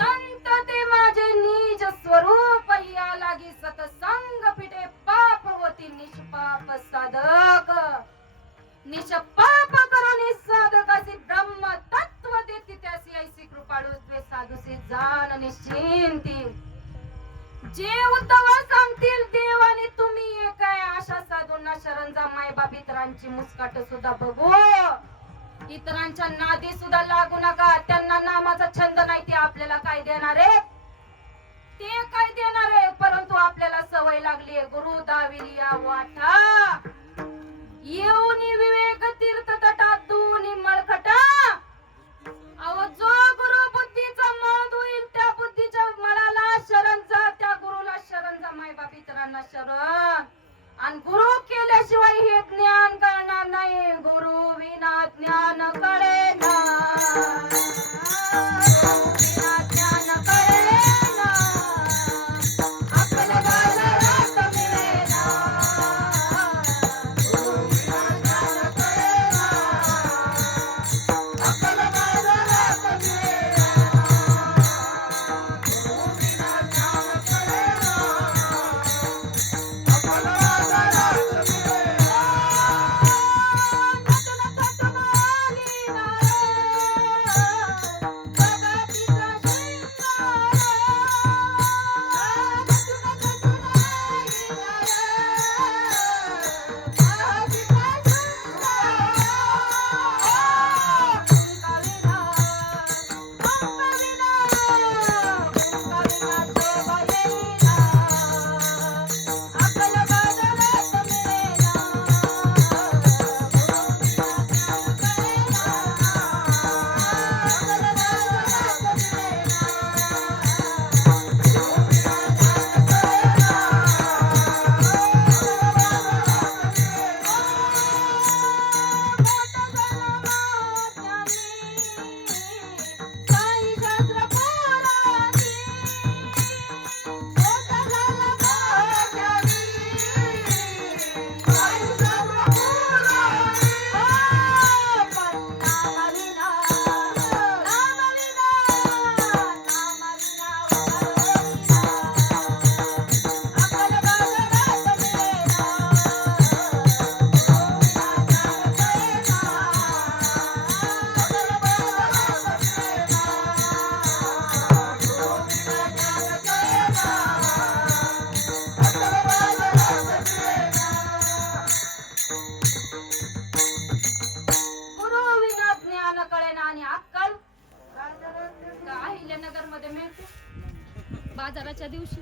संत ते माझे निज स्वरूप या लागी सतसंग पिठे पाप होती निष्पाप साधक निष्पाप करून साधकासी ब्रह्म तत्व देती त्यासी ऐसी कृपाळू त्वे साधुसी जाण निश्चिंती जे उद्धव सांगतील देव आणि तुम्ही एक आहे अशा साधूंना शरण जा मायबाप इतरांची मुस्काट सुद्धा बघू इतरांच्या नादी सुद्धा लागू नका त्यांना नामाचा छंद नाही ते आपल्याला काय देणार आहे ते काय देणार आहे परंतु आपल्याला सवय लागली आहे गुरु दाविलिया वाटा येऊनी विवेक तीर्थ तटात दोन्ही मळखटा अहो जो गुरु बुद्धीचा मळ होईल त्या बुद्धीच्या मळाला शरण जा त्या गुरुला शरण जा मायबाप इतरांना शरण आणि गुरु केल्याशिवाय हे ज्ञान कळणार नाही गुरु विना ज्ञान कळे ना गुरु विना ज्ञान कळे ना आपल्या बाजारात मिळे ना बाजाराच्या दिवशी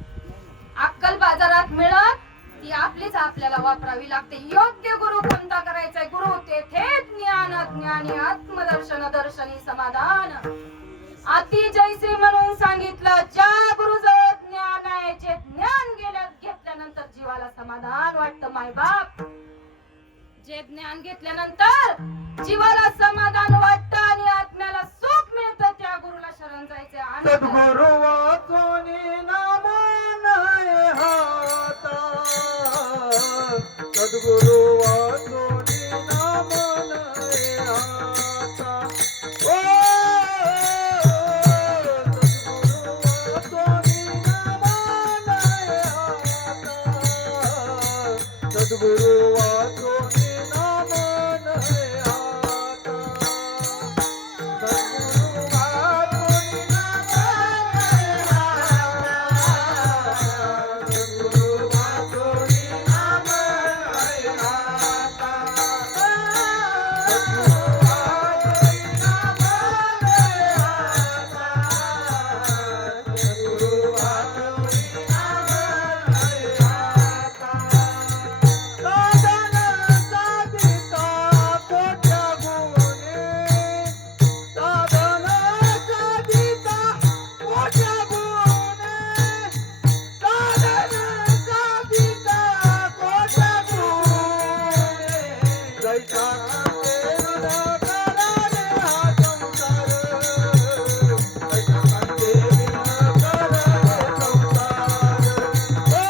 अक्कल बाजारात मिळत ती आपलीच आपल्याला वापरावी लागते. योग्य गुरु कोणता करायचा गुरु तेथे ज्ञान ज्ञानी आत्मदर्शन दर्शनी समाधान. अति जैसे म्हणून सांगितलं ज्या गुरुजवळ ज्ञान आहे जे ज्ञान घेतल्यानंतर जीवाला समाधान वाटतं. माय बाप जे ज्ञान घेतल्यानंतर जीवाला समाधान वाटतं आणि आत्म्याला सुख मिळतं त्या गुरुला शरण जायचे. आणि सद्गुरु वाचोनी नाम नाही हाता, सद्गुरु वाचोनी नाम नाही हाता. ओ सद्गुरु वाचोनी नाम नाही हाता, सद्गुरु वाचोनी नाम नाही हाता, सद्गुरु वाचोनी नाम नाही हाता, सद्गुरु वाचोनी नाम नाही हाता, सद्गुरु वाचोनी नाम नाही हाता. साधन साधिता कोट्या गुणे, साधन साधिता कोट्या गुणे, साधन साधिता कोट्या गुणे. जैसा कांते न कराने हा संसार, जैसा कांते विन कराने संसार. ओ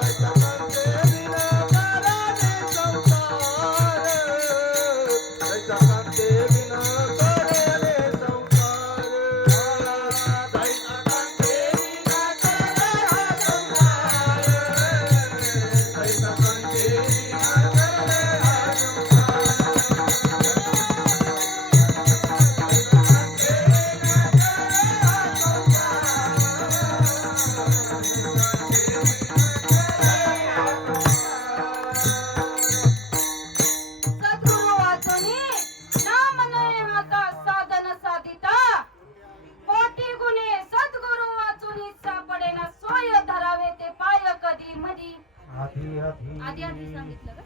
जैसा कांते विन कराने संसार, जैसा कांते विन कराने संसार, जैसा कांते विन कराने संसार, जैसा कांते विन सद्गुरु वाचोनी नाम नये हाता, साधन साधिता कोटी गुणे. सद्गुरु वाचोनी सापडेना सोय धरावे ते पाय कधी मधी. आधी आधी सांगितलं का,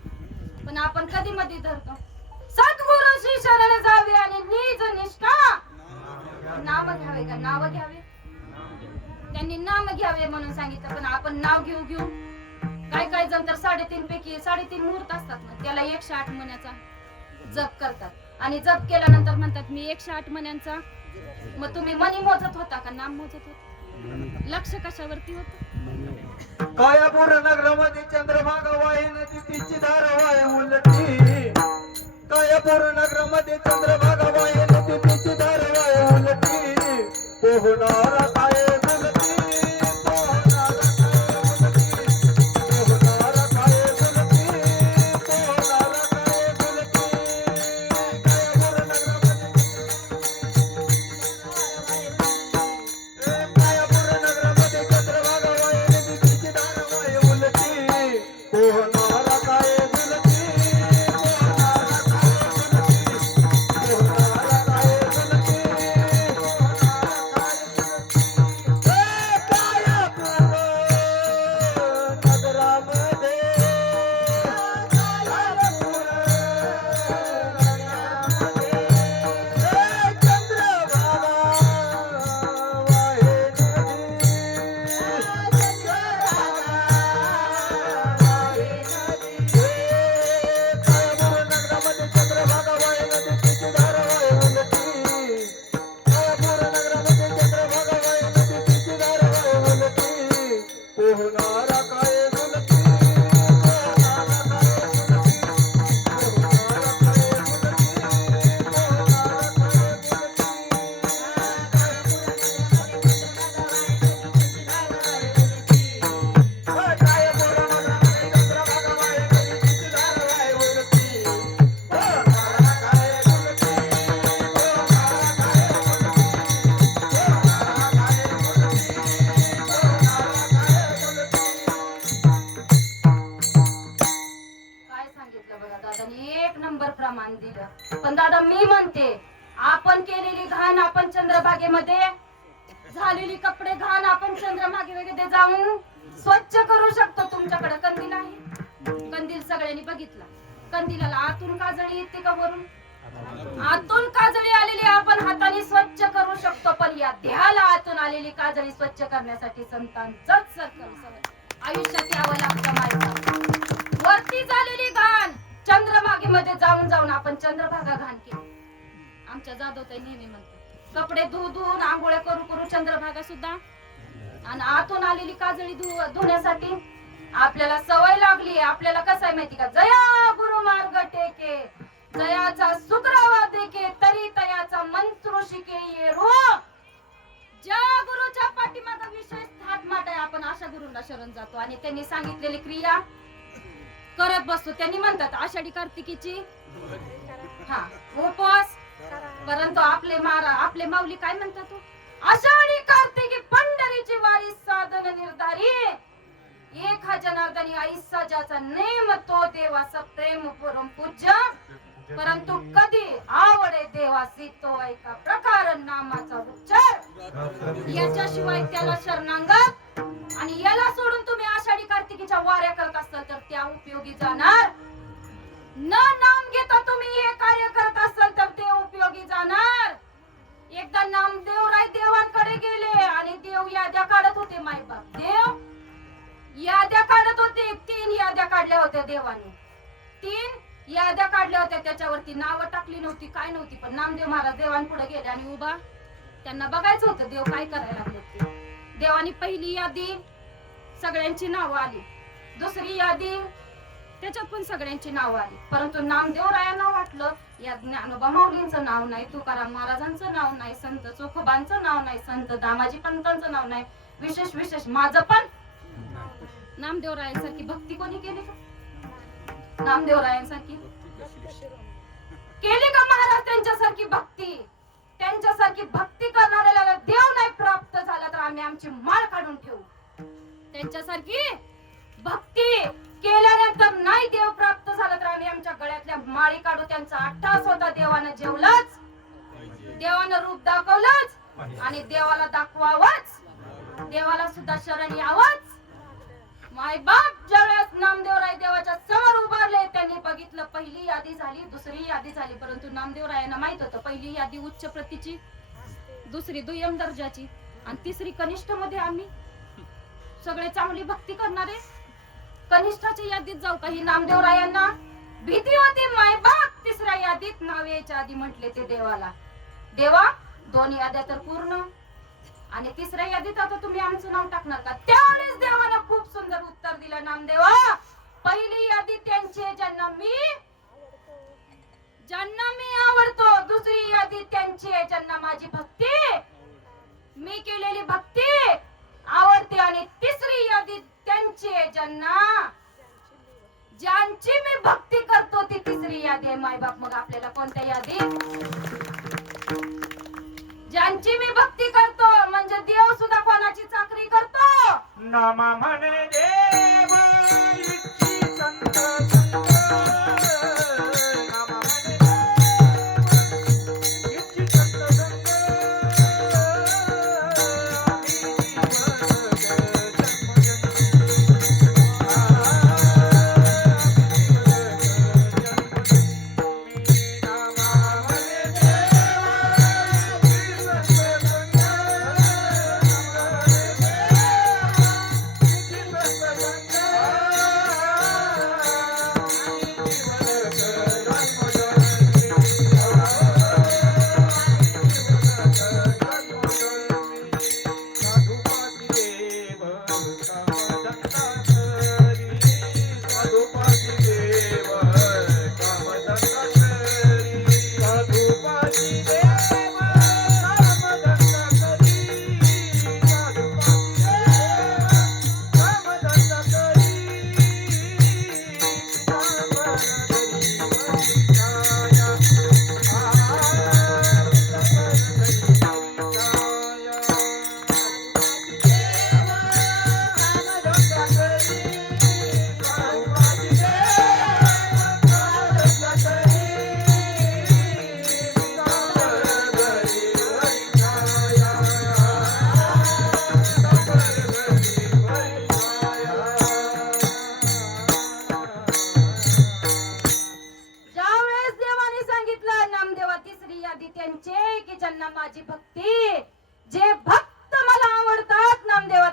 पण आपण कधी मध्ये धरतो. सद्गुरूशी शरण जावे आणि निज निष्ठा नाम घ्यावे का नाव घ्यावे. त्यांनी नाम घ्यावे म्हणून सांगितलं, पण आपण नाव घेऊ काय काय जण तर 3.5 पैकी 3.5 मुहूर्त असतात ना, त्याला 108 मण्याचा जप करतात आणि जप केल्यानंतर म्हणतात मी 108 मण्यांचा. मग तुम्ही मनी मोजत होता का नाम मोजत होता? लक्ष कशावरती होत? कायापूर नगरामध्ये चंद्रभागा वाही नदी तिची धार वाही उलटी, कायापूर नगरामध्ये चंद्रभागा वाही नदी तिची धार वाही उलटी. पोहणारा काय गुलती, पोहणारा काय गुलती, पोहणारा काय गुलती, पोहणारा काय गुलती. कायापूर नगरामध्ये चंद्रभागा वाही नदी तिची धार वाही उलटी. पोहणारा काय गुलती, पोहणारा काय गुलती, पोहणारा काय गुलती, पोहणारा प्रमाण दिलं. पण दादा मी म्हणते आपण केलेली घाण आपण चंद्रभागेमध्ये झालेली कपडे घाण आपण चंद्रमागे वगैरे जाऊन स्वच्छ करू शकतो. तुमच्याकडे कंदील आहे, कंदील सगळ्यांनी बघितला. कंदिलाला आतून काजळी येते का वरून? आतून काजळी आलेली आपण हाताने स्वच्छ करू शकतो. पण या देहाला आतून आलेली काजळी स्वच्छ करण्यासाठी संतांचंच सगळं आयुष्यात यावं लागतं. माहिती वरती झालेली घाण चंद्रभागे मध्ये जाऊन जाऊन आपण चंद्रभागा घाण केली. आमच्या जाधवताई नेहमी म्हणतात कपडे धुवून आंघोळ्या करू करू चंद्रभागा सुद्धा. आणि आतून आलेली काजळी धुण्यासाठी आपल्याला सवय लागली. आपल्याला कसं आहे माहिती का? जया गुरु मार्ग टेके, जयाचा सुग्रावा देके, तरी तयाचा मंत्र शिके ये रो. ज्या गुरुच्या पाठीमागे विशेष थाटमाट आहे आपण अशा गुरुंना शरण जातो आणि त्यांनी सांगितलेली क्रिया करत बसतो. त्यांनी म्हणतात आषाढी कार्तिकीची उपवास. परंतु आपले माऊली काय म्हणतात? आषाढी कार्तिकी पंढरीची वारी साधन निर्धारी, एक हा जनार्दनी आईसा ज्याचा नेम तो देवाचा प्रेम परम पूज्य. परंतु कधी आवडे देवासी तो ऐका प्रकार नामाचा उच्चार. याच्याशिवाय त्याला शरणांगत. आणि याला सोडून तुम्ही आषाढी कार्तिकीच्या वाऱ्या करत असाल तर त्या उपयोगी जाणार. न नाम घेता तुम्ही हे कार्य करत असाल तर ते उपयोगी जाणार. एकदा नामदेवराय देवांकडे गेले आणि देव याद्या काढत होते. मायबाप देव याद्या काढत होते. 3 याद्या काढल्या होत्या देवाने. 3 याद्या काढल्या होत्या. त्याच्यावरती नावं टाकली नव्हती, काय नव्हती. पण नामदेव महाराज देवांपुढे गेले आणि उभा त्यांना बघायचं होतं देव काय करायला लागले ते. देवानी पहिली यादी सगळ्यांची नावं आली, दुसरी यादी त्याच्यात पण सगळ्यांची नावं आली. परंतु नामदेवरायांना वाटलं या ज्ञानोबा माऊलींचं नाव नाही, तुकाराम महाराजांचं नाव नाही, संत चोखोबांचं नाव नाही, संत दामाजी पंतांचं नाव नाही, विशेष माझं पण. नामदेवरायांसारखी भक्ती कोणी केली का? नामदेवरायांसारखी केली का महाराज? त्यांच्यासारखी भक्ती करणाऱ्याला देव नाही प्राप्त झाला तर आम्ही आमची माळ काढून ठेवू. त्यांच्यासारखी भक्ती केल्यानंतर नाही देव प्राप्त झाला तर आम्ही आमच्या गळ्यातल्या माळी काढू. त्यांचा अट्टास होता. देवानं जेवलंच, देवानं रूप दाखवलंच आणि देवाला दाखवावंच, देवाला सुद्धा शरण यावंच. माय बाप ज्यावेळेस नामदेवराय देवाच्या समोर उभारले त्यांनी बघितलं पहिली यादी झाली, दुसरी यादी झाली. परंतु नामदेवरायांना माहित होतं पहिली यादी उच्च प्रतीची, दुसरी दुय्यम दर्जाची आणि तिसरी कनिष्ठ मध्ये आम्ही सगळे चांगली भक्ती करणारे कनिष्ठाच्या यादीत जाऊ का? ही नामदेवरायांना भीती होती. माय बाप तिसऱ्या यादीत नाव यायच्या आधी म्हटले ते देवाला, देवा 2 याद्या तर पूर्ण आणि तिसऱ्या यादीत आता तुम्ही आमचं नाव टाकणार का? त्यावेळेस देवानं खूप सुंदर उत्तर दिलं, नामदेवा पहिली यादी त्यांची ज्यांना मी आवडतो, दुसरी यादी त्यांची आहे ज्यांना माझी भक्ती मी केलेली भक्ती आवडते आणि तिसरी यादी त्यांची आहे ज्यांची मी भक्ती करतो ती तिसरी यादी आहे. मायबाप मग आपल्याला कोणत्या यादी? ज्यांची मी भक्ती करतो म्हणजे देव सुद्धा कोणाची चाकरी करतो? नामा म्हणे देव इच्छी संत संत, नामा म्हणे देव इच्छी संत संत,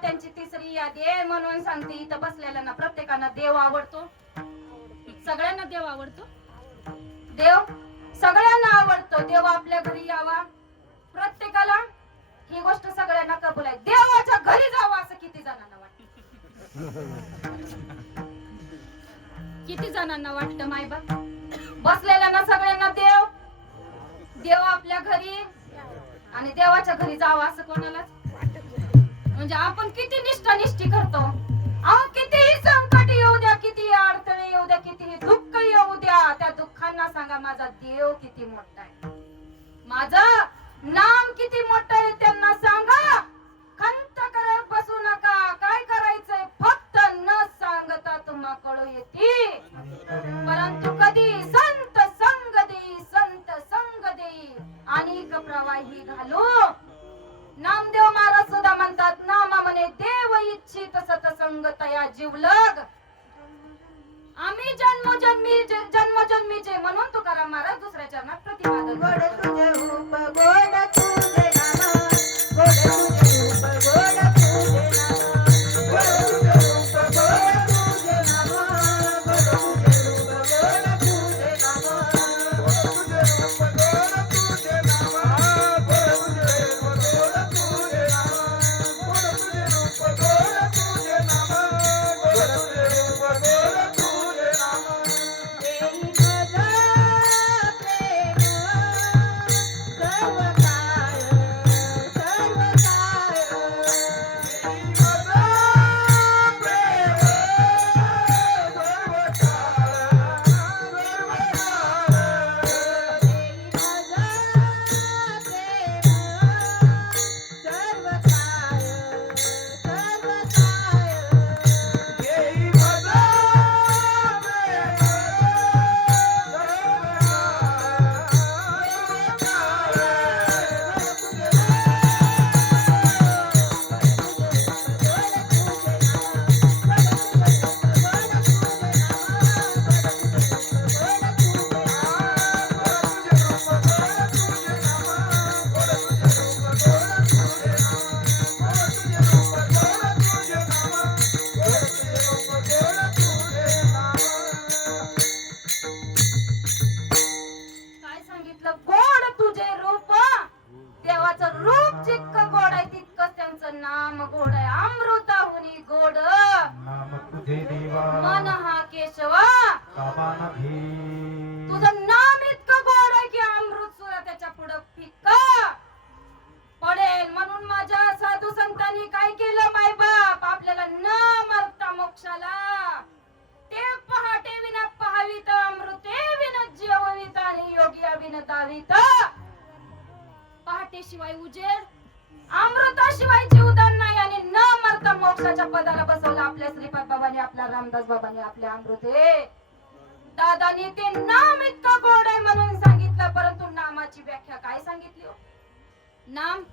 त्यांची तिसरी यादी आहे म्हणून सांगते इथं बसलेल्यांना प्रत्येकाला देव आवडतो. सगळ्यांना देव आवडतो. देव सगळ्यांना आवडतो. देव आपल्या घरी यावा प्रत्येकाला ही गोष्ट सगळ्यांना कबूल आहे. देवाच्या घरी जावं असं किती जणांना वाटतं? किती जणांना वाटतं मायबाप? बसलेल्यांना सगळ्यांना देव देव आपल्या घरी आणि देवाच्या घरी जावं असं कोणालाच म्हणजे आपण किती निष्ठी करतो. अहो कितीही संकट येऊ द्या, किती अडचणी येऊ द्या, कितीही दुःख येऊ द्या, त्या दुःखांना सांगा माझा देव किती मोठा आहे, माझं नाम किती मोठं आहे त्यांना सांगा. खंत करत बसू नका. काय करायचंय फक्त न सांगता तुम्हा कळू येते. परंतु कधी संत संग देई, संत संग देई अनेक प्रवाही घालू. नामदेव महाराज सुद्धा म्हणतात नामा म्हणे देव इच्छित सतसंग तया जीवलग. आम्ही जन्मोजन्मीचे म्हणून तुकाराम महाराज दुसऱ्या चरणात प्रतिपादन. गोड तुझे रूप गोड तुझे नाम, गोड तुझे रूप गोड तुझे नाम, गोड तुझे रूप गोड तुझे नाम, गोड तुझे रूप गोड तुझे नाम, गोड तुझे रूप गोड तुझे नाम, गोड तुझे रूप गोड तुझे नाम, गोड तुझे रूप गोड तुझे नाम, गोड तुझे रूप गोड तुझे नाम. देई भजा प्रेम सर्व काय, सर्व काय. देई भजा प्रेम सर्व काळ, सर्व काळ. देई भजा प्रेम सर्व काय, सर्व काय. देई भजा प्रेम काय सांगितलं? गोड तुझे रूप. देवाचं रूप जितकं गोड आहे तितकंच त्यांचं नाम गोड आहे. अमृताहुनी गोड नाम तुझे देवा मन हा केशवा. कामा नभी. तुझं नाम इतकं गोड आहे की अमृत सुद्धा त्याच्या पुढं फिक्का पडेल. म्हणून माझ्या साधू संतांनी काय केलं मायबाप आपल्याला न मरता मोक्षाला ते पहाटे विना पहावीत, अमृते विना जेववीत आणि योगी विना दावीत. पहाटे शिवाय उजेड, अमृताशिवाय जीवदान नाही आणि न मरता मोक्षाच्या पदाला बसवलं आपल्या श्रीपाद बाबांनी, आपल्या रामदास बाबांनी, आपल्या अमृते दादानी. ते नाम इतकं गोड आहे म्हणून सांगितलं. परंतु नामाची व्याख्या काय सांगितली हो? नाम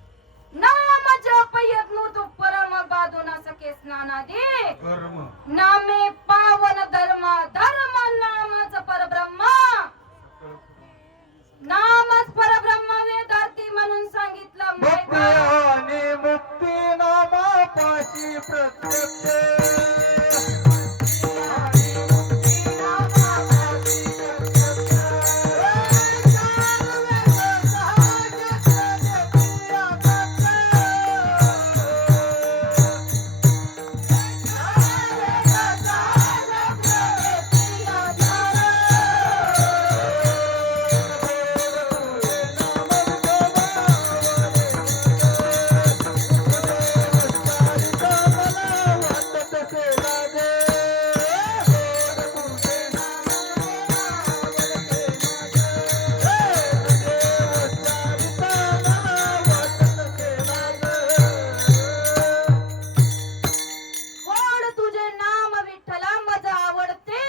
नाम जप यज्ञ तू परम बाधून सके स्नानादी. कर्म नामे पावन धर्म, धर्म नामच परब्रह्म. नामच परब्रह्म वेदार्थी म्हणून सांगितलं. भक्ती आणि मुक्ती नामापाशी प्रत्यक्ष. गोड तुझे नाम विठ्ठला मज आवडते.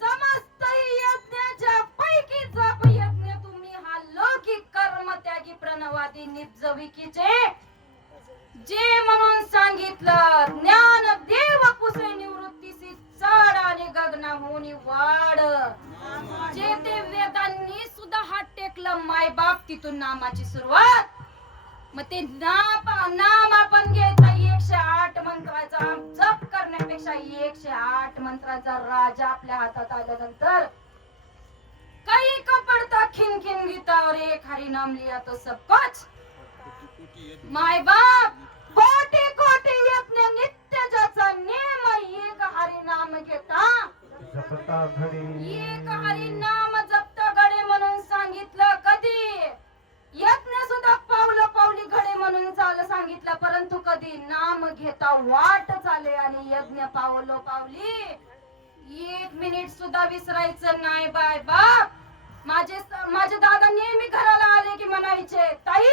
समस्त यज्ञाच्या पैकी जप यज्ञ तुम्ही हा लौकिक कर्म त्यागी प्रणवादी निजविकीचे जे म्हणून सांगितलं. ज्ञान देव कुसे निवृत्तीसी चढ आणि गगनाहूनी वाढ. जे ते वेदांनी सुद्धा हात टेकलं मायबाप तिथून नामाची सुरुवात. मग ते नाम आपण घ्यायचं 108 जगाचा राजा आपल्या हातात आल्यानंतर काही कपडता खिन गीतावर एक हरी नाम लिया तो सब कुछ माय बाप कोटी कोटी यज्ञ नित्य ज्याचा नेम एक हरी नाम घेता जपता घडी एक हरी नाम जपता घडे म्हणून सांगितलं कधी यज्ञ सुद्धा पावली घडे म्हणून चाल सांगितलं परंतु कधी नाम घेता वाट चाले आणि यज्ञ पावली 1 मिनिट सुद्धा विसरायचं नाही बाय बाप माझे दादा नेहमी घराला आले की म्हणायचे ताई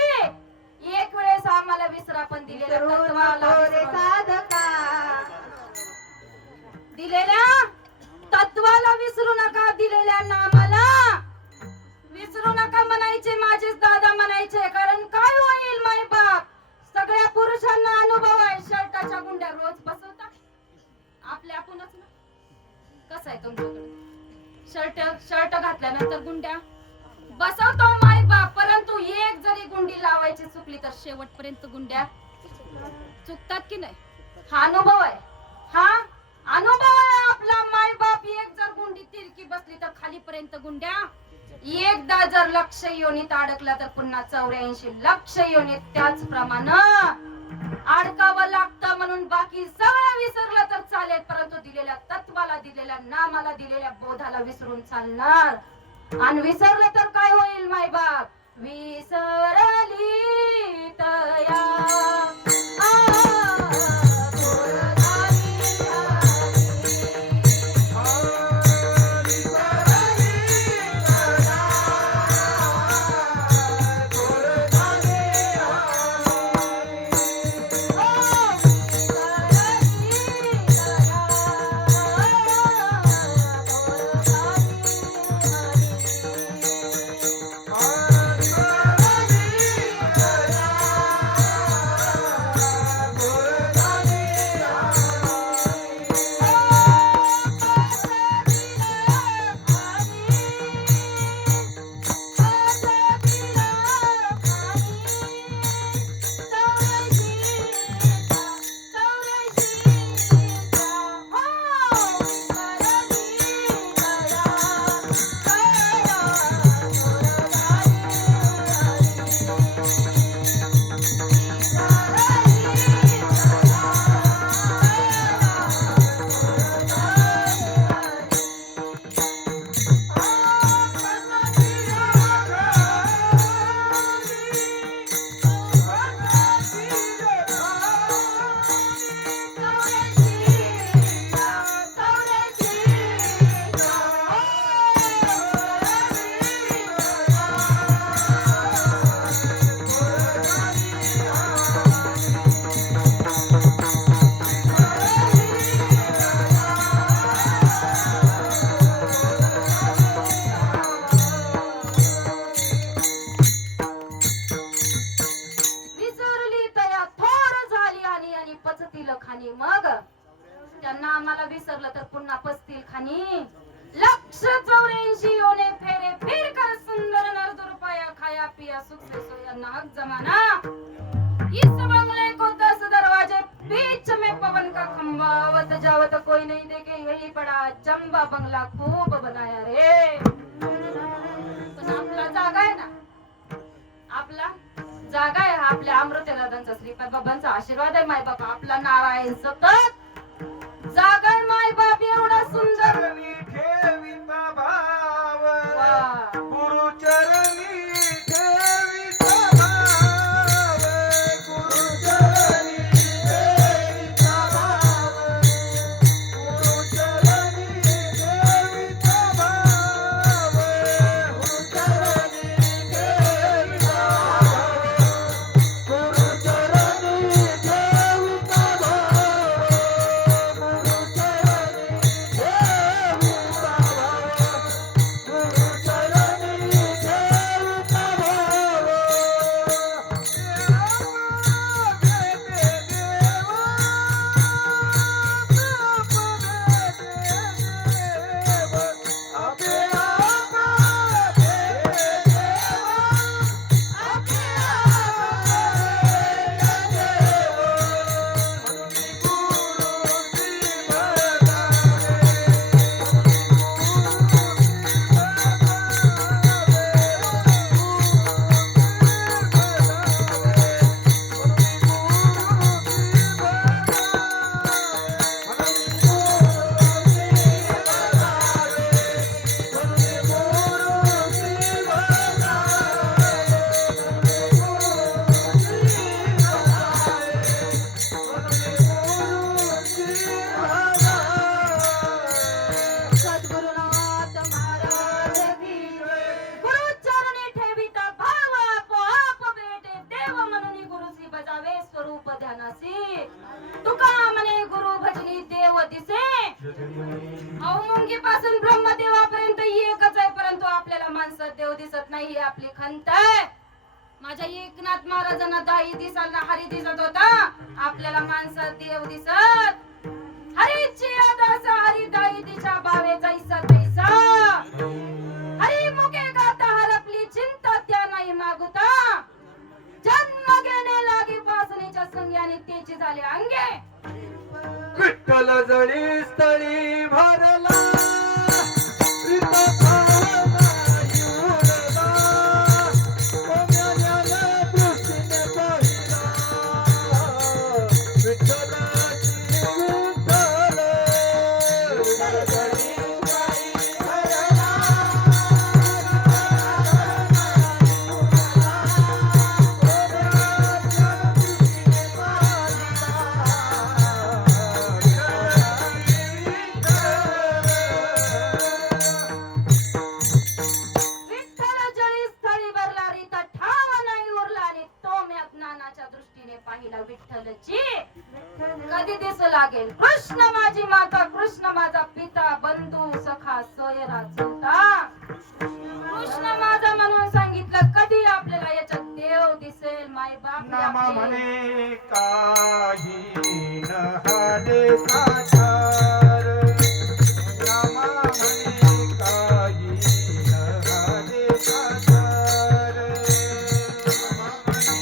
एक वेळेस आम्हाला विसरा पण दिलेल्या तत्वाला रे साधका दिलेल्या तत्वाला विसरू नका दिलेल्या नामाला विसरू नका म्हणायचे माझेच दादा म्हणायचे कारण काय होईल माय बाप सगळ्या पुरुषांना अनुभव आहे शर्टाच्या गुंड्या रोज बसवता आपल्या आपणच ना कसं आहे तुमच्याकडे शर्ट घातल्यानंतर गुंड्या बसवतो माय बाप परंतु एक जरी गुंडी लावायची चुकली तर शेवटपर्यंत गुंड्या चुकतात की नाही हा अनुभव आहे हा अनुभव आहे आपला माय बाप एक जर गुंडी तिरकी बसली तर खालीपर्यंत गुंड्या एकदा जर लक्ष योनीत अडकला तर पुन्हा 84 लक्ष योनीत त्याचप्रमाणे अडकावं लागतं म्हणून बाकी सगळं विसरलं तर चालेल परंतु दिलेल्या तत्वाला दिलेल्या नामाला दिलेल्या बोधाला विसरून चालणार आणि विसरलं तर काय होईल माय बाप विसरली तया खाणी मग त्यांना आम्हाला विसरलं तर पुन्हा पसतील खाणी 184 योने फेरे फिर कर सुंदर नर रुपया खाया पिया सुख से सोया नाहक जमाना इस बंगले को 10 दरवाजे बीच में पवन का खंबा आवत जावत कोई नहीं देखे यही बड़ा चंबा बंगला खूब बनाया रे पण आपला जागा आहे ना आपला जागा आहे हा आपल्या अमृतदादांचा श्रीपाद बाबांचा आशीर्वाद आहे माय बाबा आपला नारायण सतत जागा आहे माय बाप एवढा सुंदर ठेविता भाव वा. गुरुचरणी ठेविता भाव गुरुचरणी ठेविता भाव गुरुचरणी ठेविता भाव गुरुचरणी ठेविता भाव गुरुचरणी ठेविता भाव गुरुचरणी ठेविता दासी तुका म्हणे गुरु भजनी देव दिसे. अहो मुंगीपासून ब्रह्मदेवापर्यंत एकच आहे, परंतु आपल्याला माणसात देव दिसत नाही, ही आपली खंत आहे. माझ्या एकनाथ महाराजांना दाई दिसायला हरी दिसत होता, आपल्याला माणसात देव दिसत. हरीची आदास हरी दाई दिशा भावे जैसा तैसा. हरी मुखे गाता हरपली चिंता त्या नाही मागुता. जन्म घेणे लागी वासनेच्या संग्याने तेची झाले अंगे. विठ्ठल जळी स्थळी भरला प्रीता भावना युरला. कोम्याला दृष्टीने पाहिला विठ्ठलाची विठ्ठल. विठ्ठल जळी स्थळी भरला विठ्ठल जळी स्थळी भरला रीता ठाव नाही उरला. आणि तो म्या ज्ञानाच्या दृष्टीने पाहिला विठ्ठलची. कधी दिसू लागेल कृष्ण माझी माता, कृष्ण माझा पिता, बंधू सखा सोयरा चौथा. कृष्ण माझा म्हणून सांगितलं, कधी आपल्याला याच्यात देव दिसेल. माय बाप नामा म्हणे काही न हाले साचार. नामा म्हणे काही न हाले साचार. नामा म्हणे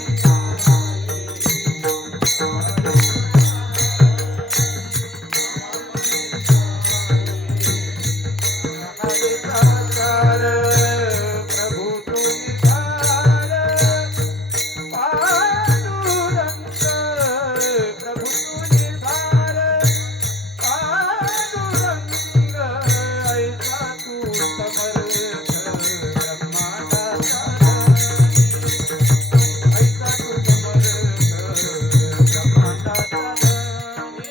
हाले साचार. प्रभू तू निधार पांडुरंग. प्रभू तू निधार पांडुरंग. ऐसा तू समर्थ ब्रह्मांडाचा धनी. ऐसा तू समर्थ ब्रह्मांडाचा धनी.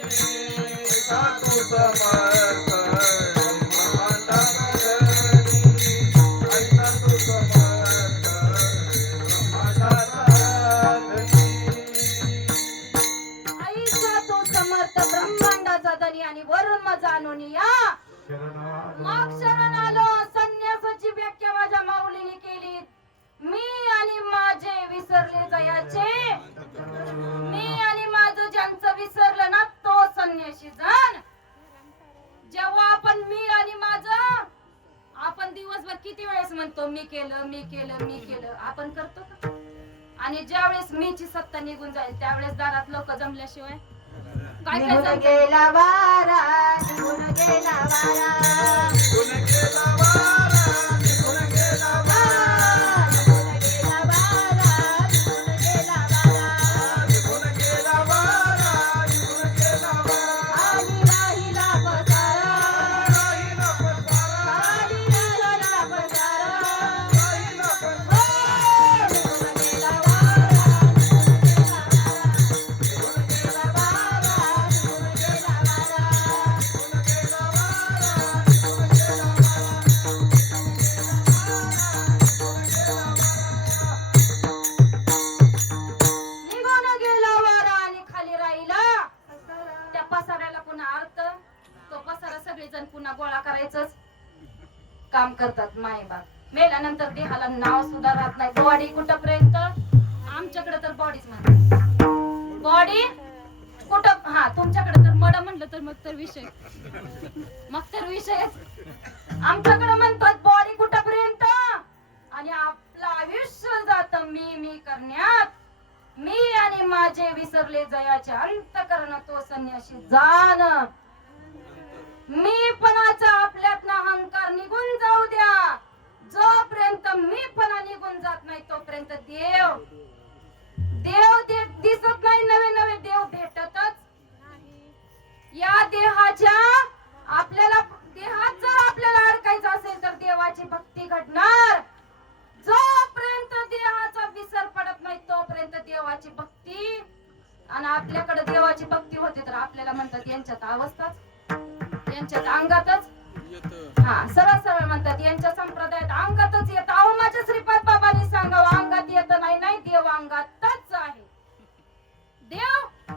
ऐसा तू समर्थ ब्रह्मांडाचा धनी. ऐसा तू समर्थ ब्रह्मांडाचा धनी. आईचा तो समर्थ ब्रह्मांडाचा धनी. आणि वरून मग आणून या मग शरण आलो. संन्यासाची व्याख्या माझ्या माऊलीने केली. मी आणि माझे विसरले जयाचे. मी आणि माझं ज्यांचं विसरलं ना तो संन्यासी जण. जेव्हा आपण मी आणि माझं, आपण दिवसभर किती वेळेस म्हणतो मी केलं मी केलं मी केलं, आपण करतो का? आणि ज्यावेळेस मीची सत्ता निघून जाईल त्यावेळेस दारात लोक जमल्याशिवाय काय निघून काय गेला वारा, निघून गेला वारा. निघून गेला वारा, निघून गेला वारा. निघून गेला वारा, निघून गेला वारा. निघून गेला वारा, निघून गेला वारा. आली राहिला पसारा, राहिला पसारा, आली राहिला पसारा. राहिला पसारा. निघून गेला वारा, निघून गेला वारा. निघून गेला वारा, निघून गेला वारा. निघून गेला वारा, निघून गेला वारा. निघून गेला वारा आणि खाली राहिला त्या पसाऱ्याला पुन्हा अर्थ. तो पसारा सगळेजण पुन्हा गोळा करायचंच काम करतात. माय बाप मेल्यानंतर देहाला नाव सुद्धा राहत नाही. बॉडी कुठपर्यंत? आमच्याकडे तर बॉडीच म्हणतात. बॉडी कुठं? हा तुमच्याकडे तर मड म्हणलं तर मग तर विषय आमच्याकडे म्हणतात बॉडी कुठपर्यंत. आणि आपलं आयुष्य जात मी करण्यात. मी आणि माझे विसरले जयाचे अंतकरण तो संन्यासी जाण. मीपणाचा आपल्यातला अहंकार निघून जाऊ द्या. जोपर्यंत मीपणा निघून जात नाही तोपर्यंत देव दिसत नाही. नवे नवे देव भेटतच. या देहाच्या आपल्याला देहात जर आपल्याला अडकायचं असेल तर देवाची भक्ती घडणार. जोपर्यंत देहाचा विसर पडत नाही तोपर्यंत देवाची भक्ती. आणि आपल्याकडे देवाची भक्ती होते तर आपल्याला म्हणतात यांच्यात अवस्थाच, यांच्यात अंगातच. हा सरळ सरळ म्हणतात यांच्या संप्रदायात अंगातच येत. अहो माझ्या श्रीपाद बाबांनी सांगावं अंगात येत नाही. नाही देव अंगातच आहे. देव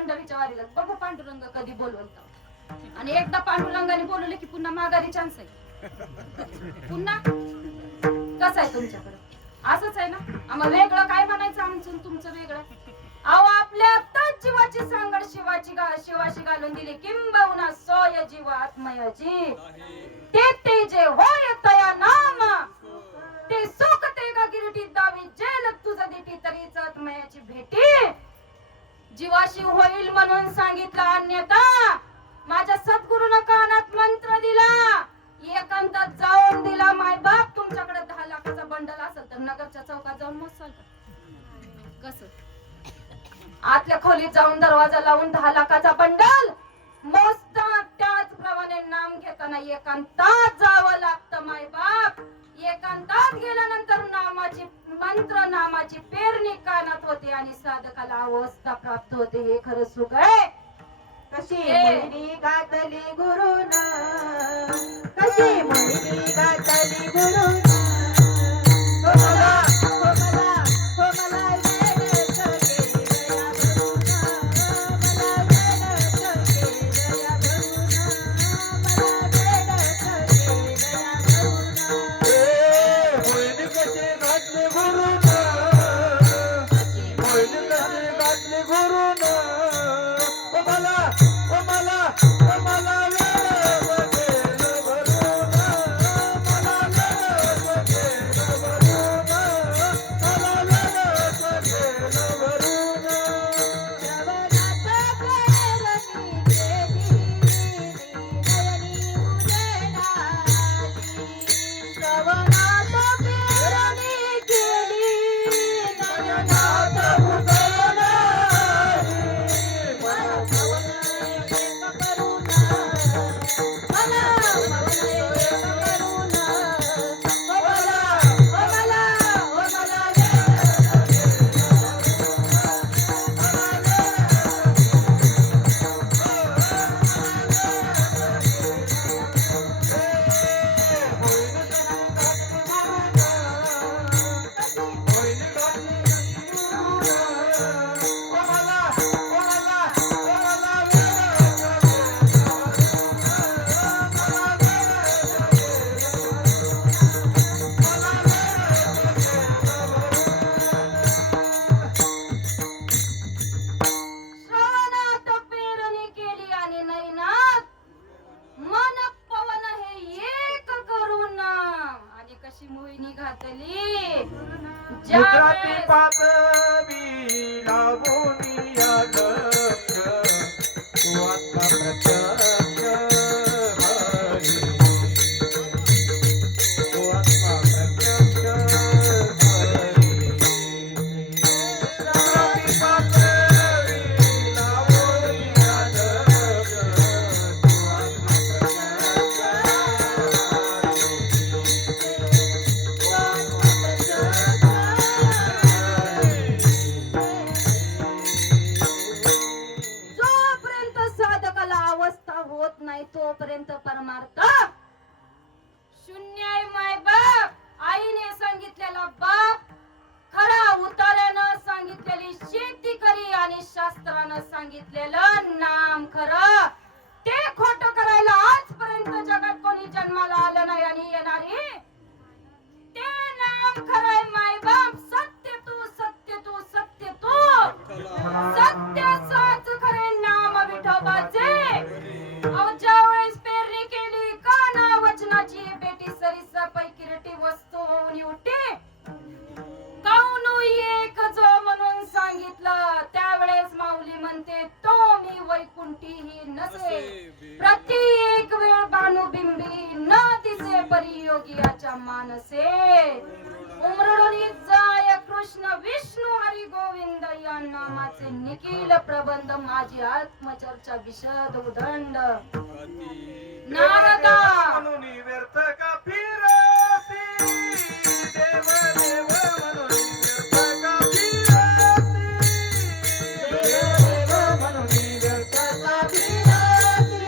पंढरीच्या वारीला बघू पांडुरंग कधी बोलवतो. आणि एकदा पांडुरंगाने बोलवले की पुन्हा माघारी चान्स आहे. पुन्हा कसं आहे तुमच्याकडे? असंच आहे ना. आम्हाला वेगळं काय म्हणायचं आमचं तुमचं वेगळं? अहो आपल्या आत्ताच जीवाची सांगड शिवाशी घालून दिली किंबहुना सोय जीव आत्मयाची. ते जे होय तया नाम ते सुख ते गा गिरटी दावी जेल तुझं देती तरीच आत्मयाची भेटी. जीवाशी होईल म्हणून सांगितलं अन्यथा माझ्या सद्गुरूनं कानात मंत्र दिला. एकांतात जाऊन दिला. माय बाप तुमच्याकडे 10 लाखाचा बंडल असेल तर नगरच्या चौकात जाऊन मोजाल का? कसं आतल्या खोलीत जाऊन दरवाजा लावून 10 लाखाचा बंडल मोजतात. त्याचप्रमाणे नाम घेताना एकांतात जावं लागतं माय बाप. एकांतात गेल्यानंतर नामाची मंत्र नामाची पेरणी कानात होते आणि साधकाला अवस्था प्राप्त होते. हे खरं सुख आहे. कशी मोहिनी घातली गुरुन, कशी मोहिनी घातली गुरुन. हो मला, हो मला, हो मला वेडच केली दया भरून. मला वेडच केली दया भरून. मला वेडच केली दया भरून. होईल कसे घातले गुरुन, होईल कसे घातले गुरुन. ओ मला, ओ मला, ओ मला वेडच केलं भरून. मला वेडच केलं भरून. मला वेडच केलं भरून. श्रवणात प्रेरणी केली, नयनी उजेडाली. श्रवणात प्रेरणी केली, नयनात उजेडाली. मला भवन एक करून, मला भवन एक करून. ओ मला, ओ मला, ओ मला श्रवणात पेरणी केली आणि नयनात मन पवन हे एक करून. आणि कशी मोहिनी घातली गुजराती ज्यावेळेस पातळी लावून या दक्ष तू आत्मा प्रत्यक्ष हरी. तू आत्मा प्रत्यक्ष हरी. गुजराती पातळी लावून या दक्ष तू आत्मा प्रत्यक्ष जोपर्यंत साधकाला अवस्था होत नाही तोपर्यंत परमार्थ शून्य आहे माय बाप. आईने सांगितलेला बाप खरा, उतार्यानं सांगितलेली शेती करी आणि शास्त्रानं सांगितलेलं नाम खरं. ते खोट करायला आजपर्यंत जगात कोणी जन्माला आलं नाही आणि येणारी. ते नाम खरंय माय बाप. सत्य तू, सत्य तू, सत्य तू. सत्य साच खरे नाम विठोबाचे. अहो ज्यावेळेस पेरणी केली काना वचनाची बेटी सरीसा पैकी वस्तू होऊन उठी. काऊनू एक जो म्हणून सांगितलं त्यावेळेस माऊली म्हणते तो मी वैकुंठीही नसे. प्रत्येक वेळ बाणुबिंबी न दिसे परियोगियाच्या मानसे. उमरडोनी जाय कृष्ण विष्णू हरी गोविंद या नामाचे निखिल प्रबंध माझी आत्मचर्चा विशद उदंड. नारदा म्हणून व्यर्थ का फिरती देव देव म्हणून व्यर्थ का फिरती. देव देव म्हणून व्यर्थ का फिरती.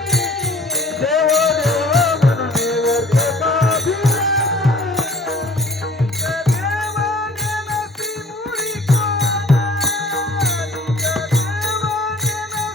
देव देव म्हणून व्यर्थ का फिरती. देवाने नसी मुळी कोणाली. देवाने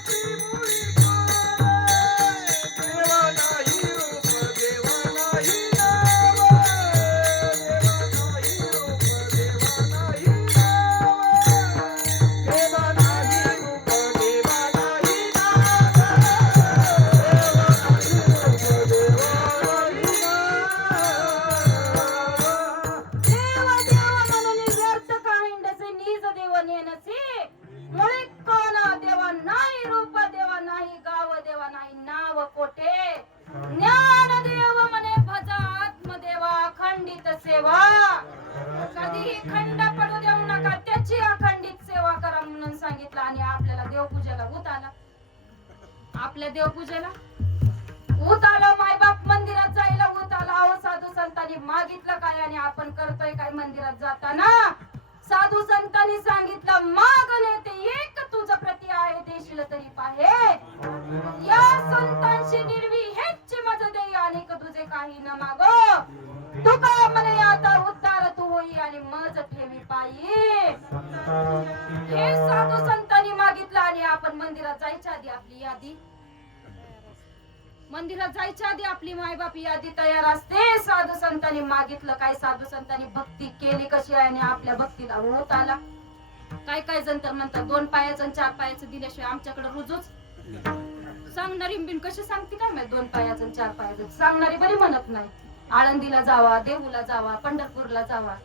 आपल्या देवपूजेला ऊत आलं, मायबाप मंदिरात जायला ऊत आला. अहो साधू संतांनी मागितलं काय आणि आपण करतोय काय मंदिरात जाताना? साधू संतांनी सांगितलं माग नेते एक तुझं प्रति आहे देशील तरी पाहे. या संतांशी निर्वी हेच मज देई अनेक तुझे काही न मागो. तुका म्हणे आता उद्धार तू होई आणि मज ठेवी पायी. हे साधू संतांनी मागितलं आणि आपण मंदिरात जायच्या आधी आपली यादी मंदिरात जायच्या आधी आपली मायबाप यादी तयार असते. साधू संतांनी मागितलं काय? साधू संतांनी भक्ती केली कशी आहे आणि आपल्या भक्तीला होत आला. काय काय जण तर म्हणतात 2 पायाचं आणि 4 पायाचं दिल्याशिवाय आमच्याकडे रुजूच. सांगणारी बिन कशी सांगते काय माहिती? 2 पायाचं आणि 4 पायाचं सांगणारी बरी म्हणत नाही. आळंदीला जावा, देहूला जावा, पंढरपूरला जावा,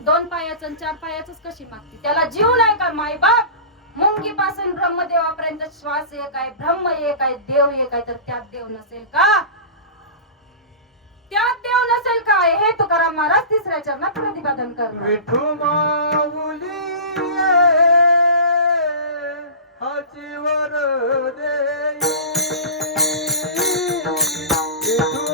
2 पायाचं आणि 4 पायाचंच कशी मागते? त्याला जीव नाही का मायबाप? मुंगी पासून ब्रह्मदेवापर्यंत श्वास एक आहे, ब्रह्म एक आहे, देव एक आहे, तर त्यात देव नसेल का? त्यात देव नसेल का? हे तुकाराम महाराज 3ऱ्या चरणात प्रतिपादन करणार. विठू माऊली हाची वर देई. विठू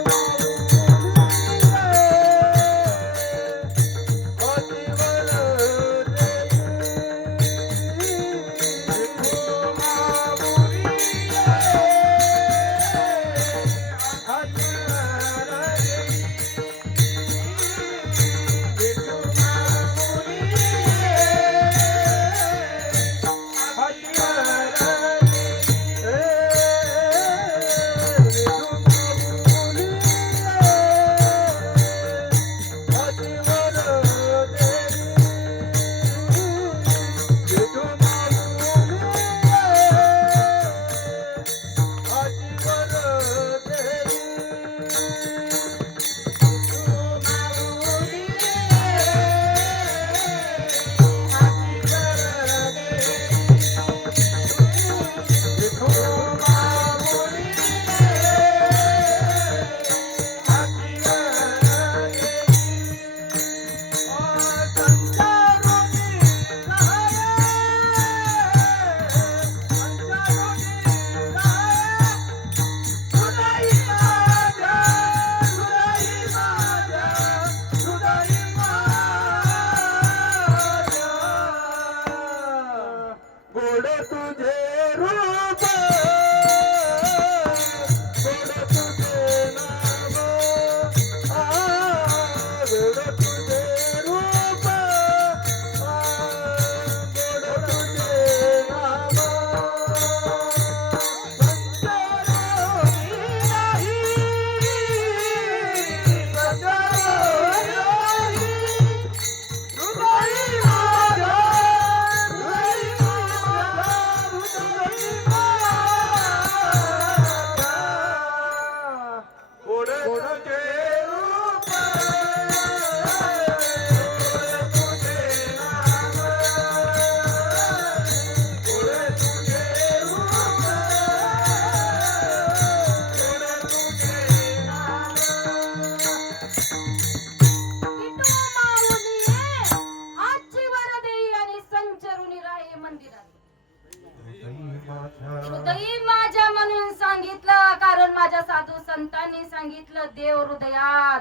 हृदयी माझ्या म्हणून सांगितलं, कारण माझ्या साधू संतांनी सांगितलं देव हृदयात.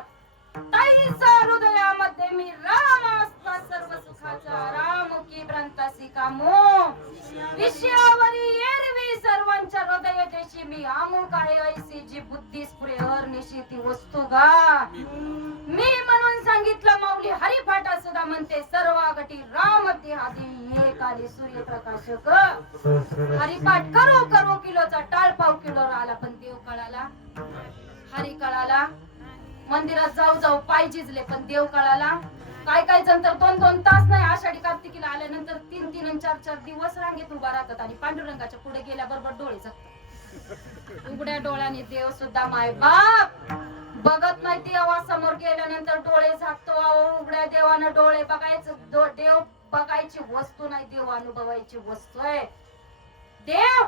ताईचा हृदयामध्ये मी राम असता सर्व सुखाचा रामुखी भ्रांतासी कामो. विषयावरी एरवी सर्वांच्या हृदय देशी मी अमुक आहे ऐसी जी बुद्धी स्फुरे हरनिशी ती वस्तू गा. मी म्हणून सांगितलं माऊली हरिपाठात सुद्धा म्हणते सर्वागटी राम देहादी एक आले सूर्यप्रकाशक. हरिपाठ करो करो किलोचा टाळपाव किलो आला, पण देव कळाला, हरी कळाला. मंदिरात जाऊ जाऊ पाय झिजले, पण देव कळाला. काय काय जण तर 2-2 तास नाही आषाढी कार्तिकीला आल्यानंतर 3-3 आणि 4-4 दिवस रांगेत उभा राहतात आणि पांडुरंगाच्या पुढे गेल्याबरोबर डोळे झाकतात. उघड्या डोळ्याने देव सुद्धा माय बाप बघत नाही. देवा समोर गेल्यानंतर डोळे झाकतो. उघड्या देवानं डोळे बघायचं. देव बघायची वस्तू नाही, देव अनुभवायची वस्तू आहे. देव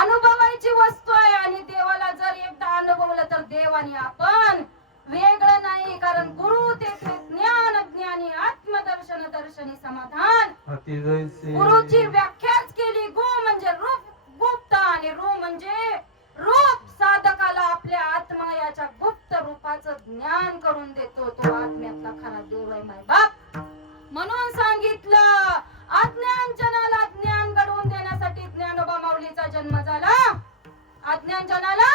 अनुभवायची वस्तू आहे आणि देवाला जर एकदा अनुभवलं तर देव आणि आपण वेगळं नाही. कारण गुरु तेथे ज्ञान ज्ञानी आत्मदर्शन दर्शनी समाधान. गुरुची व्याख्याच केली. गु म्हणजे रूप गुप्त आणि रू म्हणजे रूप साधकाला आपल्या आत्मा याच्या गुप्त रूपाचं ज्ञान करून देतो. तो आत्म्यातला खरा देव आहे माय बाप. म्हणून सांगितलं अज्ञान जनाला ज्ञान घडवून देण्यासाठी ज्ञानोबा माऊलीचा जन्म झाला. अज्ञान जनाला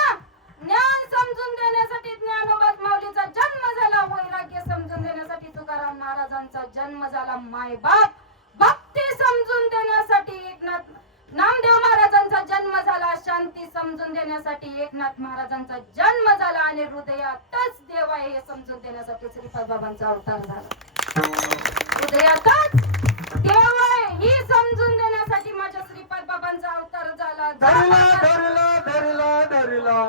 ज्ञान समजून देण्यासाठी ज्ञानोबा माऊलीचा जन्म झाला. वैराग्य समजून देण्यासाठी तुकाराम महाराजांचा जन्म झाला माय बाप. भक्ती समजून देण्यासाठी एकनाथ नामदेव महाराजांचा जन्म झाला. शांती समजून देण्यासाठी एकनाथ महाराजांचा जन्म झाला. आणि हृदयातच देव आहे हे समजून देण्यासाठी श्रीपाद बाबांचा अवतार झाला. हृदयातच देव आहे ही समजून देण्यासाठी माझ्या श्रीपाद बाबांचा अवतार झाला. धरला धरला धरला धरला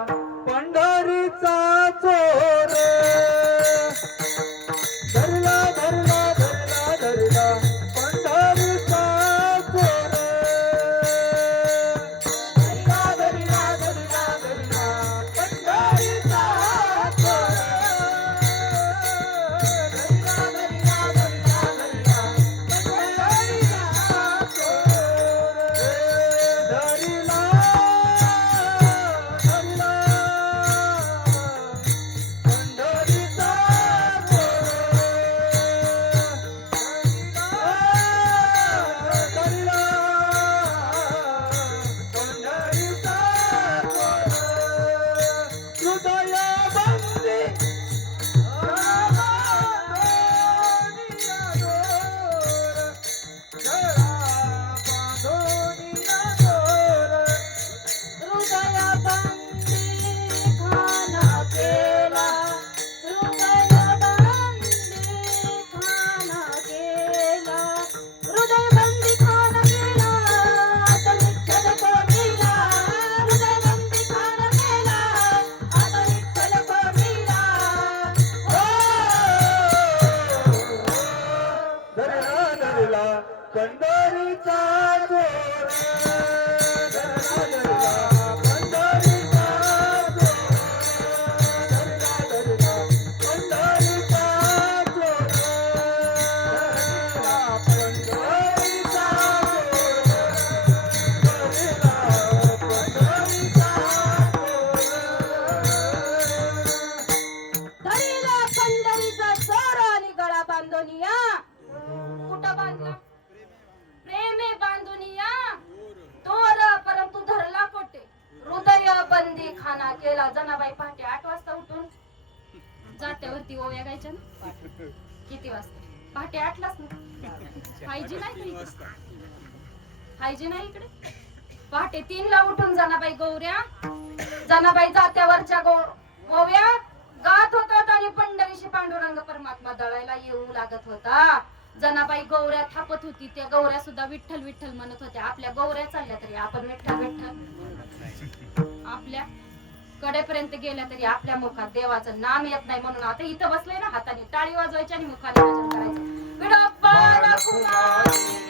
पंढरीचा चोर. धरला धरला धरला धरला पंढरीचा चोर. धरला धरला धरला धरला पंढरीचा चोर. धरला धरला धरला धरला पंढरीचा चोर. धरला पंढरीचा चोर. धरला धरला पंढरीचा चोर. धरला धरला पंढरीचा चोर. धरला पंढरीचा चोर. धरला पंढरीचा चोर. धरीला पंढरीचा चोर आणि गळा बांधून या. कुठं बांधला? प्रेमे बांधून या दोर. परंतु धरला कोठे? हृदय बंदी खाना केला. जनाबाई पहाटे 8 वाजता उठून जात्यावरती ओव्या गायच्या ना. किती वाजता? पहाटे 8 लाच ना. हायजी नाही इकडे. हायजी नाही इकडे. पहाटे 3 ला उठून जनाबाई गौऱ्या जनाबाई जात्यावरच्या ओव्या गात होतात आणि पंढरीशी पांडुरंग परमात्मा दळायला येऊ लागत होता. जनाबाई गौऱ्या थापत होती. त्या गौऱ्या सुद्धा विठ्ठल विठ्ठल म्हणत होत्या. आपल्या गौऱ्या चालल्या तरी आपण विठ्ठल विठ्ठल. आपल्या कडेपर्यंत गेल्या तरी आपल्या मुखात देवाचं नाम येत नाही. म्हणून आता इथं बसलोय ना, हाताने टाळी वाजवायची आणि मुखाने भजन करायचं. विठोबा रखुमाई.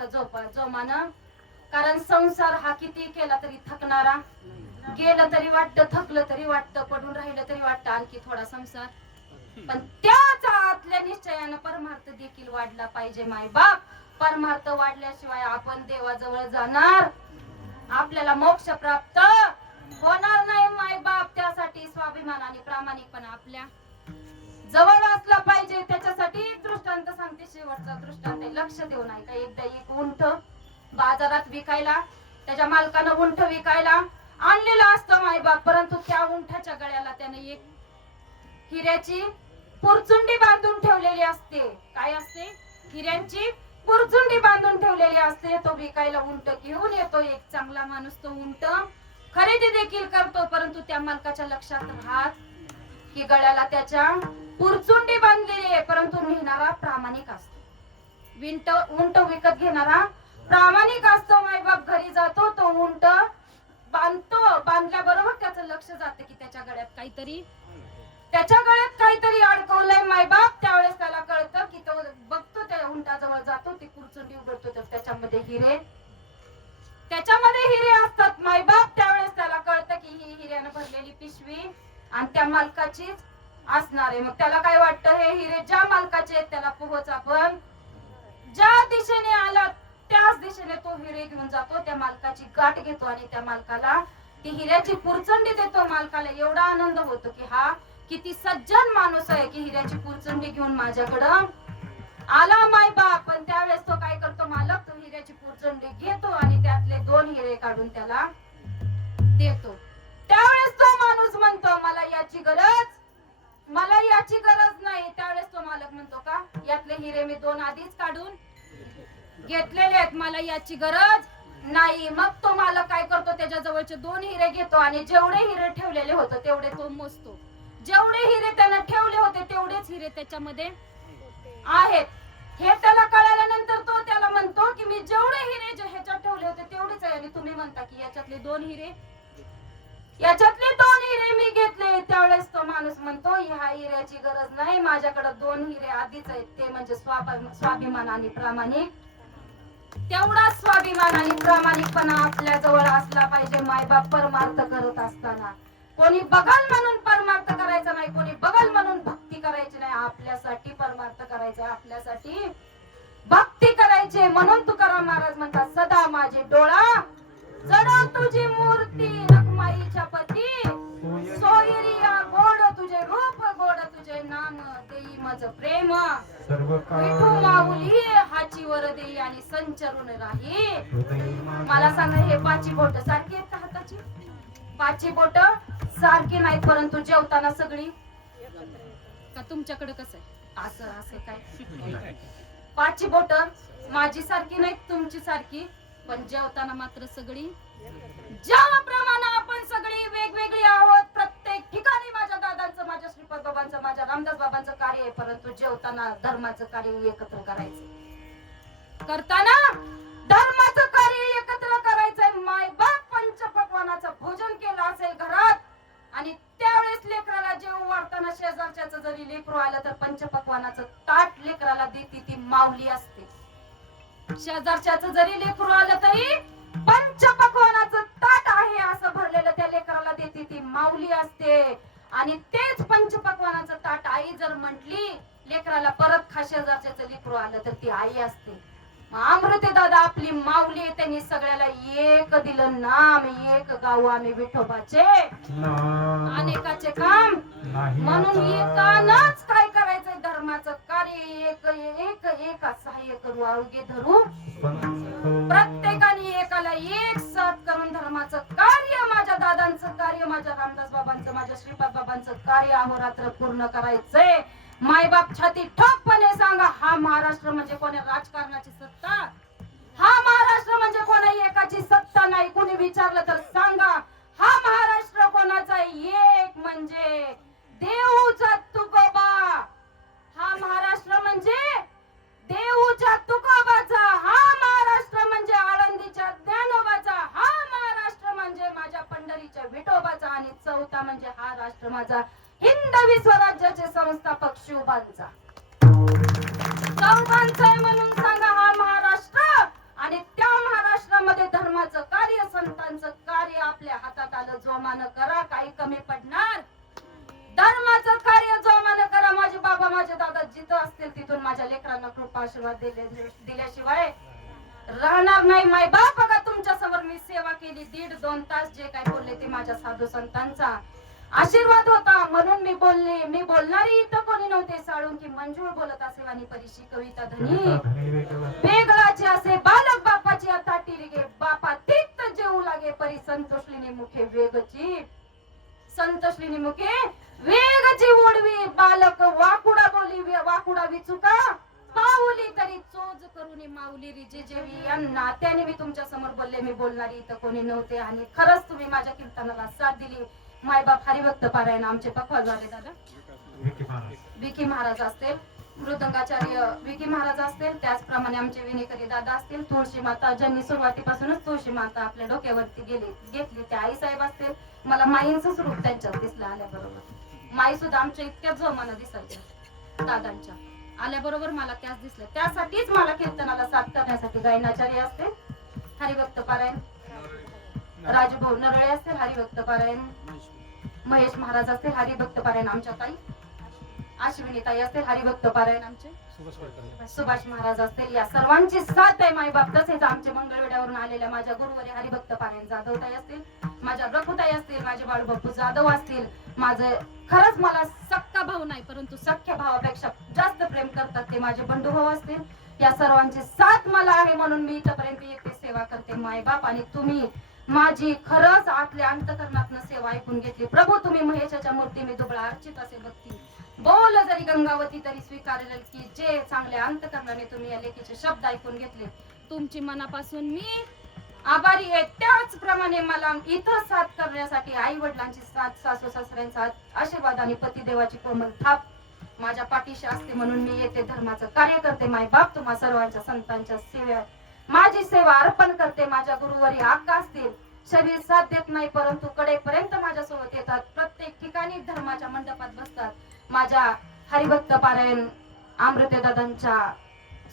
वर्ष जोमानं, कारण संसार हा किती केला तरी थकणारा, गेलं तरी वाटतं, थकलं तरी वाटतं, पडून राहिलं तरी वाटतं आणखी थोडा संसार. पण त्याच आतल्या निश्चयानं परमार्थ देखील वाढला पाहिजे माय बाप. परमार्थ वाढल्याशिवाय आपण देवाजवळ जाणार, आपल्याला मोक्ष प्राप्त होणार नाही माय बाप. त्यासाठी स्वाभिमान आणि प्रामाणिकपणा आपल्या जवळ असला पाहिजे. त्याच्यासाठी एक दृष्टांत सांगते, शेवटचा दृष्टांत आहे, लक्ष देऊ नाही का. एकदा एक उंट बाजारात विकायला, त्याच्या मालकानं उंट विकायला आणलेला असतो माय बाप, परंतु त्या उंठाच्या गळ्याला त्याने एक हिऱ्याची पुरचुंडी बांधून ठेवलेली असते. काय असते? हिऱ्यांची पुरचुंडी बांधून ठेवलेली असते. तो विकायला उंट घेऊन येतो. एक चांगला माणूस तो उंट खरेदी देखील करतो, परंतु त्या मालकाच्या लक्षात राहत की गळ्याला त्याच्या पुरचुंडी बांधलेली आहे, परंतु नेणारा प्रामाणिक असतो. उंट विकत घेणारा प्रामाणिक असतो माय बाप. घरी जातो, तो उंट बांधतो. बांधल्याबरोबर त्याचं लक्ष जातं की त्याच्या गळ्यात काहीतरी अडकवलंय माय बाप. त्यावेळेस त्याला कळतं की तो बघतो, त्या उंटाजवळ जातो, ती पुरचुंडी उघडतो, तर त्याच्यामध्ये हिरे असतात माय बाप. त्यावेळेस त्याला कळतं की ही हिऱ्यानं भरलेली पिशवी आणि त्या मालकाचीच असणार आहे. मग त्याला काय वाटतं, हे हिरे ज्या मालकाचे आहेत त्याला पोहोच. आपण ज्या दिशेने आला त्याच दिशेने तो हिरे घेऊन जातो, त्या मालकाची गाठ घेतो आणि त्या मालकाला ती हिऱ्याची पुरचुंडी देतो. मालकाला एवढा आनंद होतो की हा किती सज्जन माणूस आहे की हिऱ्याची पुरचुंडी घेऊन माझ्याकडं आला माय बाप. पण त्यावेळेस तो काय करतो, मालक तो हिऱ्याची पुरचुंडी घेतो आणि त्यातले 2 हिरे काढून त्याला देतो. त्यावेळेस तो माणूस म्हणतो, मला याची गरज नाही. त्यावेळेस तो मालक म्हणतो, का यातले हिरे मी 2 आधीच काढून घेतलेले आहेत, मला याची गरज नाही. मग तो मालक काय करतो, त्याच्या जवळचे 2 हिरे घेतो आणि जेवढे हिरे ठेवलेले होते तेवढे तो मोजतो. जेवढे हिरे त्याने ठेवले होते तेवढेच हिरे त्याच्यामध्ये आहेत हे त्याला कळाल्यानंतर तो त्याला म्हणतो की मी जेवढे हिरे जे ह्याच्यात ठेवले होते तेवढेच आहे आणि तुम्ही म्हणता की याच्यातले 2 हिरे मी घेतले. त्यावेळेस तो माणूस म्हणतो, ह्या हिऱ्याची गरज नाही, माझ्याकडे 2 हिरे आधीच आहेत, ते म्हणजे स्वाभिमान आणि प्रामाणिक. तेवढा स्वाभिमान आणि प्रामाणिकपणा आपल्या जवळ असला पाहिजे मायबाप. परमार्थ करत असताना कोणी बघाल म्हणून परमार्थ करायचा नाही, कोणी बघाल म्हणून भक्ती करायची नाही. आपल्यासाठी परमार्थ करायचा, आपल्यासाठी भक्ती करायची. म्हणून तुकाराम महाराज म्हणतात, सदा माझे डोळा जडो तुझी मूर्ती, रखमाईच्या पती सोयरिया गोड तुझे रूप, गोड तुझे नाम, देई मज प्रेम विठू माऊली हाची वर देई आणि संचरून राही. मला सांगा, हे 5 बोट सारखी आहेत का हाताची? 5 बोट सारखी नाहीत, परंतु जेवताना सगळी का तुमच्याकडे कसं आहे असं काय? 5 बोट माझी सारखी नाहीत, तुमची सारखी, पण जेवताना मात्र सगळी. ज्याप्रमाणे आपण सगळी वेगवेगळी आहोत, प्रत्येक ठिकाणी माझ्या दादांचं, माझ्या श्रीपाद बाबांचं, माझ्या रामदास बाबांचं कार्य आहे, परंतु जेवताना धर्माचं कार्य एकत्र करायचं. करताना धर्माचं कार्य एकत्र करायचंय. मायबाप पंचपक्वानाचं भोजन केलं असेल घरात आणि त्यावेळेस लेकराला जेवू वाढताना शेजारच्याचं जरी लेकरू आलं तर पंचपक्वानाचं ताट लेकराला देती ती माऊली असते. शेजारच्याचं जरी लेकरू आलं तरी पंचपक्वानाचं ताट आहे असं भरलेलं त्या लेकराला देती ती माऊली असते. आणि तेच पंचपक्वानाचं ताट आई जर म्हटली लेकराला परत खा, शेजारच्याचं लेकरू आलं तर ती आई असते. अमृते दादा आपली माऊली आहे, त्यांनी सगळ्याला एक दिलं नाम, एक गाव आम्ही विठोबाचे, अनेकाचे काम. म्हणून एकानच काय करायचंय, धर्माचं कार्य एक सहाय्य करू, अवघे धरू प्रत्येकाने एकाला एक साथ करून धर्माचं कार्य, माझ्या दादांचं कार्य, माझ्या रामदास बाबांचं, माझ्या श्रीपाद बाबांचं कार्य अहोरात्र पूर्ण करायचंय. मायबाप छाती ठोकपणे सांगा, हा महाराष्ट्र म्हणजे कोणी राजकारणाची सत्ता, हा महाराष्ट्र म्हणजे कोणी एकाची सत्ता नाही. कोणी विचारलं तर सांगा, हा महाराष्ट्र कोणाचा? एक म्हणजे देऊचा तुकोबा. हा महाराष्ट्र म्हणजे देऊच्या तुकोबाचा, हा महाराष्ट्र म्हणजे आळंदीच्या ज्ञानोबाचा, हा महाराष्ट्र म्हणजे माझ्या पंढरीच्या विठोबाचा आणि चौथा म्हणजे हा राष्ट्र माझा हिंदवी स्वराज्याचे संस्थापक शिवबांचा. चौघांचा म्हणून सांगा, हा महाराष्ट्र जगामध्ये धर्माचं कार्य संतांचं कार्य आपल्या हातात आलं जोमानं करा काही कमी पडणार धर्माचं कार्य जोमानं करा माझे बाबा माझे दादा जिथं असतील तिथून माझ्या लेकरांना कृपा आशीर्वाद दिल्याशिवाय राहणार नाही माय बाप बघा तुमच्या समोर मी सेवा केली 1.5-2 तास जे काही बोलले ते माझ्या साधू संतांचा आशीर्वाद होता म्हणून मी बोलले मी बोलणारी इथं कोणी नव्हते साळून की मंजूळ बोलत असे वाणी परिशी कविता धनी वेगळाचे असे बालक बापाची आता टिरिगे बापा तिक्त जेऊ लागे परी संतोषलीने मुखे वेगची संतोषलीने मुखे वेगची ओढवी बालक वाकुडा बोली वाकुडा विचुका पाऊली तरी चोज करून माऊली रिजे जेवी या नात्याने मी तुमच्या समोर बोलले मी बोलणारी इथं कोणी नव्हते आणि खरंच तुम्ही माझ्या कीर्तनाला साथ दिली मायबाप हरिभक्त पारायण आमचे पक्वा झाले दादा विकी महाराज असतील मृदंगाचार्य विकी महाराज असतील त्याचप्रमाणे आमचे विनेकरी दादा असतील तुळशी माता ज्यांनी सुरुवातीपासूनच तुळशी माता आपल्या डोक्यावरती घेतली त्या आई साहेब असतील मला माईंचं रूप त्यांच्यात दिसलं आल्याबरोबर माई सुद्धा आमच्या इतक्याच जोमानं दिसायच्या दादांच्या आल्याबरोबर मला त्याच दिसल्या त्यासाठीच मला कीर्तनाला साथ करण्यासाठी गायनाचार्य असते हरिभक्त पारायण राजभाऊ नरळे असतील हरिभक्त पारायण महेश महाराज असतील हरिभक्त पारायण आमच्या ताई अश्विनी ताई असतील हरिभक्त पारायण आमचे सुभाष महाराज असतील या सर्वांची साथ आहे मायबाप तसेच आमचे मंगळवेड्यावरून आलेल्या माझ्या गुरुवारी हरिभक्त पारायण जाधव ताई असतील माझ्या रघुताई असतील माझे बाळूबापू जाधव असतील माझे खरंच मला सक्का भाऊ नाही परंतु सख्या भावापेक्षा जास्त प्रेम करतात ते माझे बंधू भाऊ असतील या सर्वांची साथ मला आहे म्हणून मी इथपर्यंत एकटी सेवा करते मायबाप आणि तुम्ही माझी खरंच आतल्या अंतकरणातून सेवा ऐकून घेतली प्रभू तुम्ही महेशाच्या मूर्ती मी दुबळा अर्चित असे भक्ती बोल जरी गंगावती तरी स्वीकारेल की जे चांगल्या अंतकरणाने तुम्ही या लेखीचे शब्द ऐकून घेतले तुमची मनापासून मी आभारी आहे त्याचप्रमाणे मला इथं साथ करण्यासाठी आई वडिलांची साथ सासू सासऱ्यांचा आशीर्वाद आणि पतिदेवाची कोमल थाप माझ्या पाठीशी असते म्हणून मी येथे धर्माचं कार्य करते माय बाप तुम्हा सर्वांच्या संतांच्या सेवा माझी सेवा अर्पण करते माझ्या गुरुवारी आका असतील शरीर साथ देत नाही परंतु कडेपर्यंत माझ्यासोबत येतात प्रत्येक ठिकाणी धर्माच्या मंडपात बसतात माझ्या हरिभक्त पारायण अमृते दादांच्या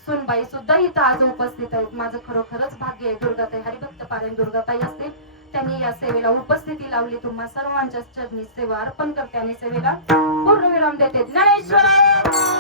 सुनबाई सुद्धा इथं आज उपस्थित आहेत माझं खरोखरच भाग्य आहे दुर्गाताई हरिभक्त पारायण दुर्गाताई असतील त्यांनी या सेवेला उपस्थिती लावली तुम्हा सर्वांच्या चरणी सेवा अर्पण करते आणि सेवेला पूर्ण विराम देते ज्ञानेश्वर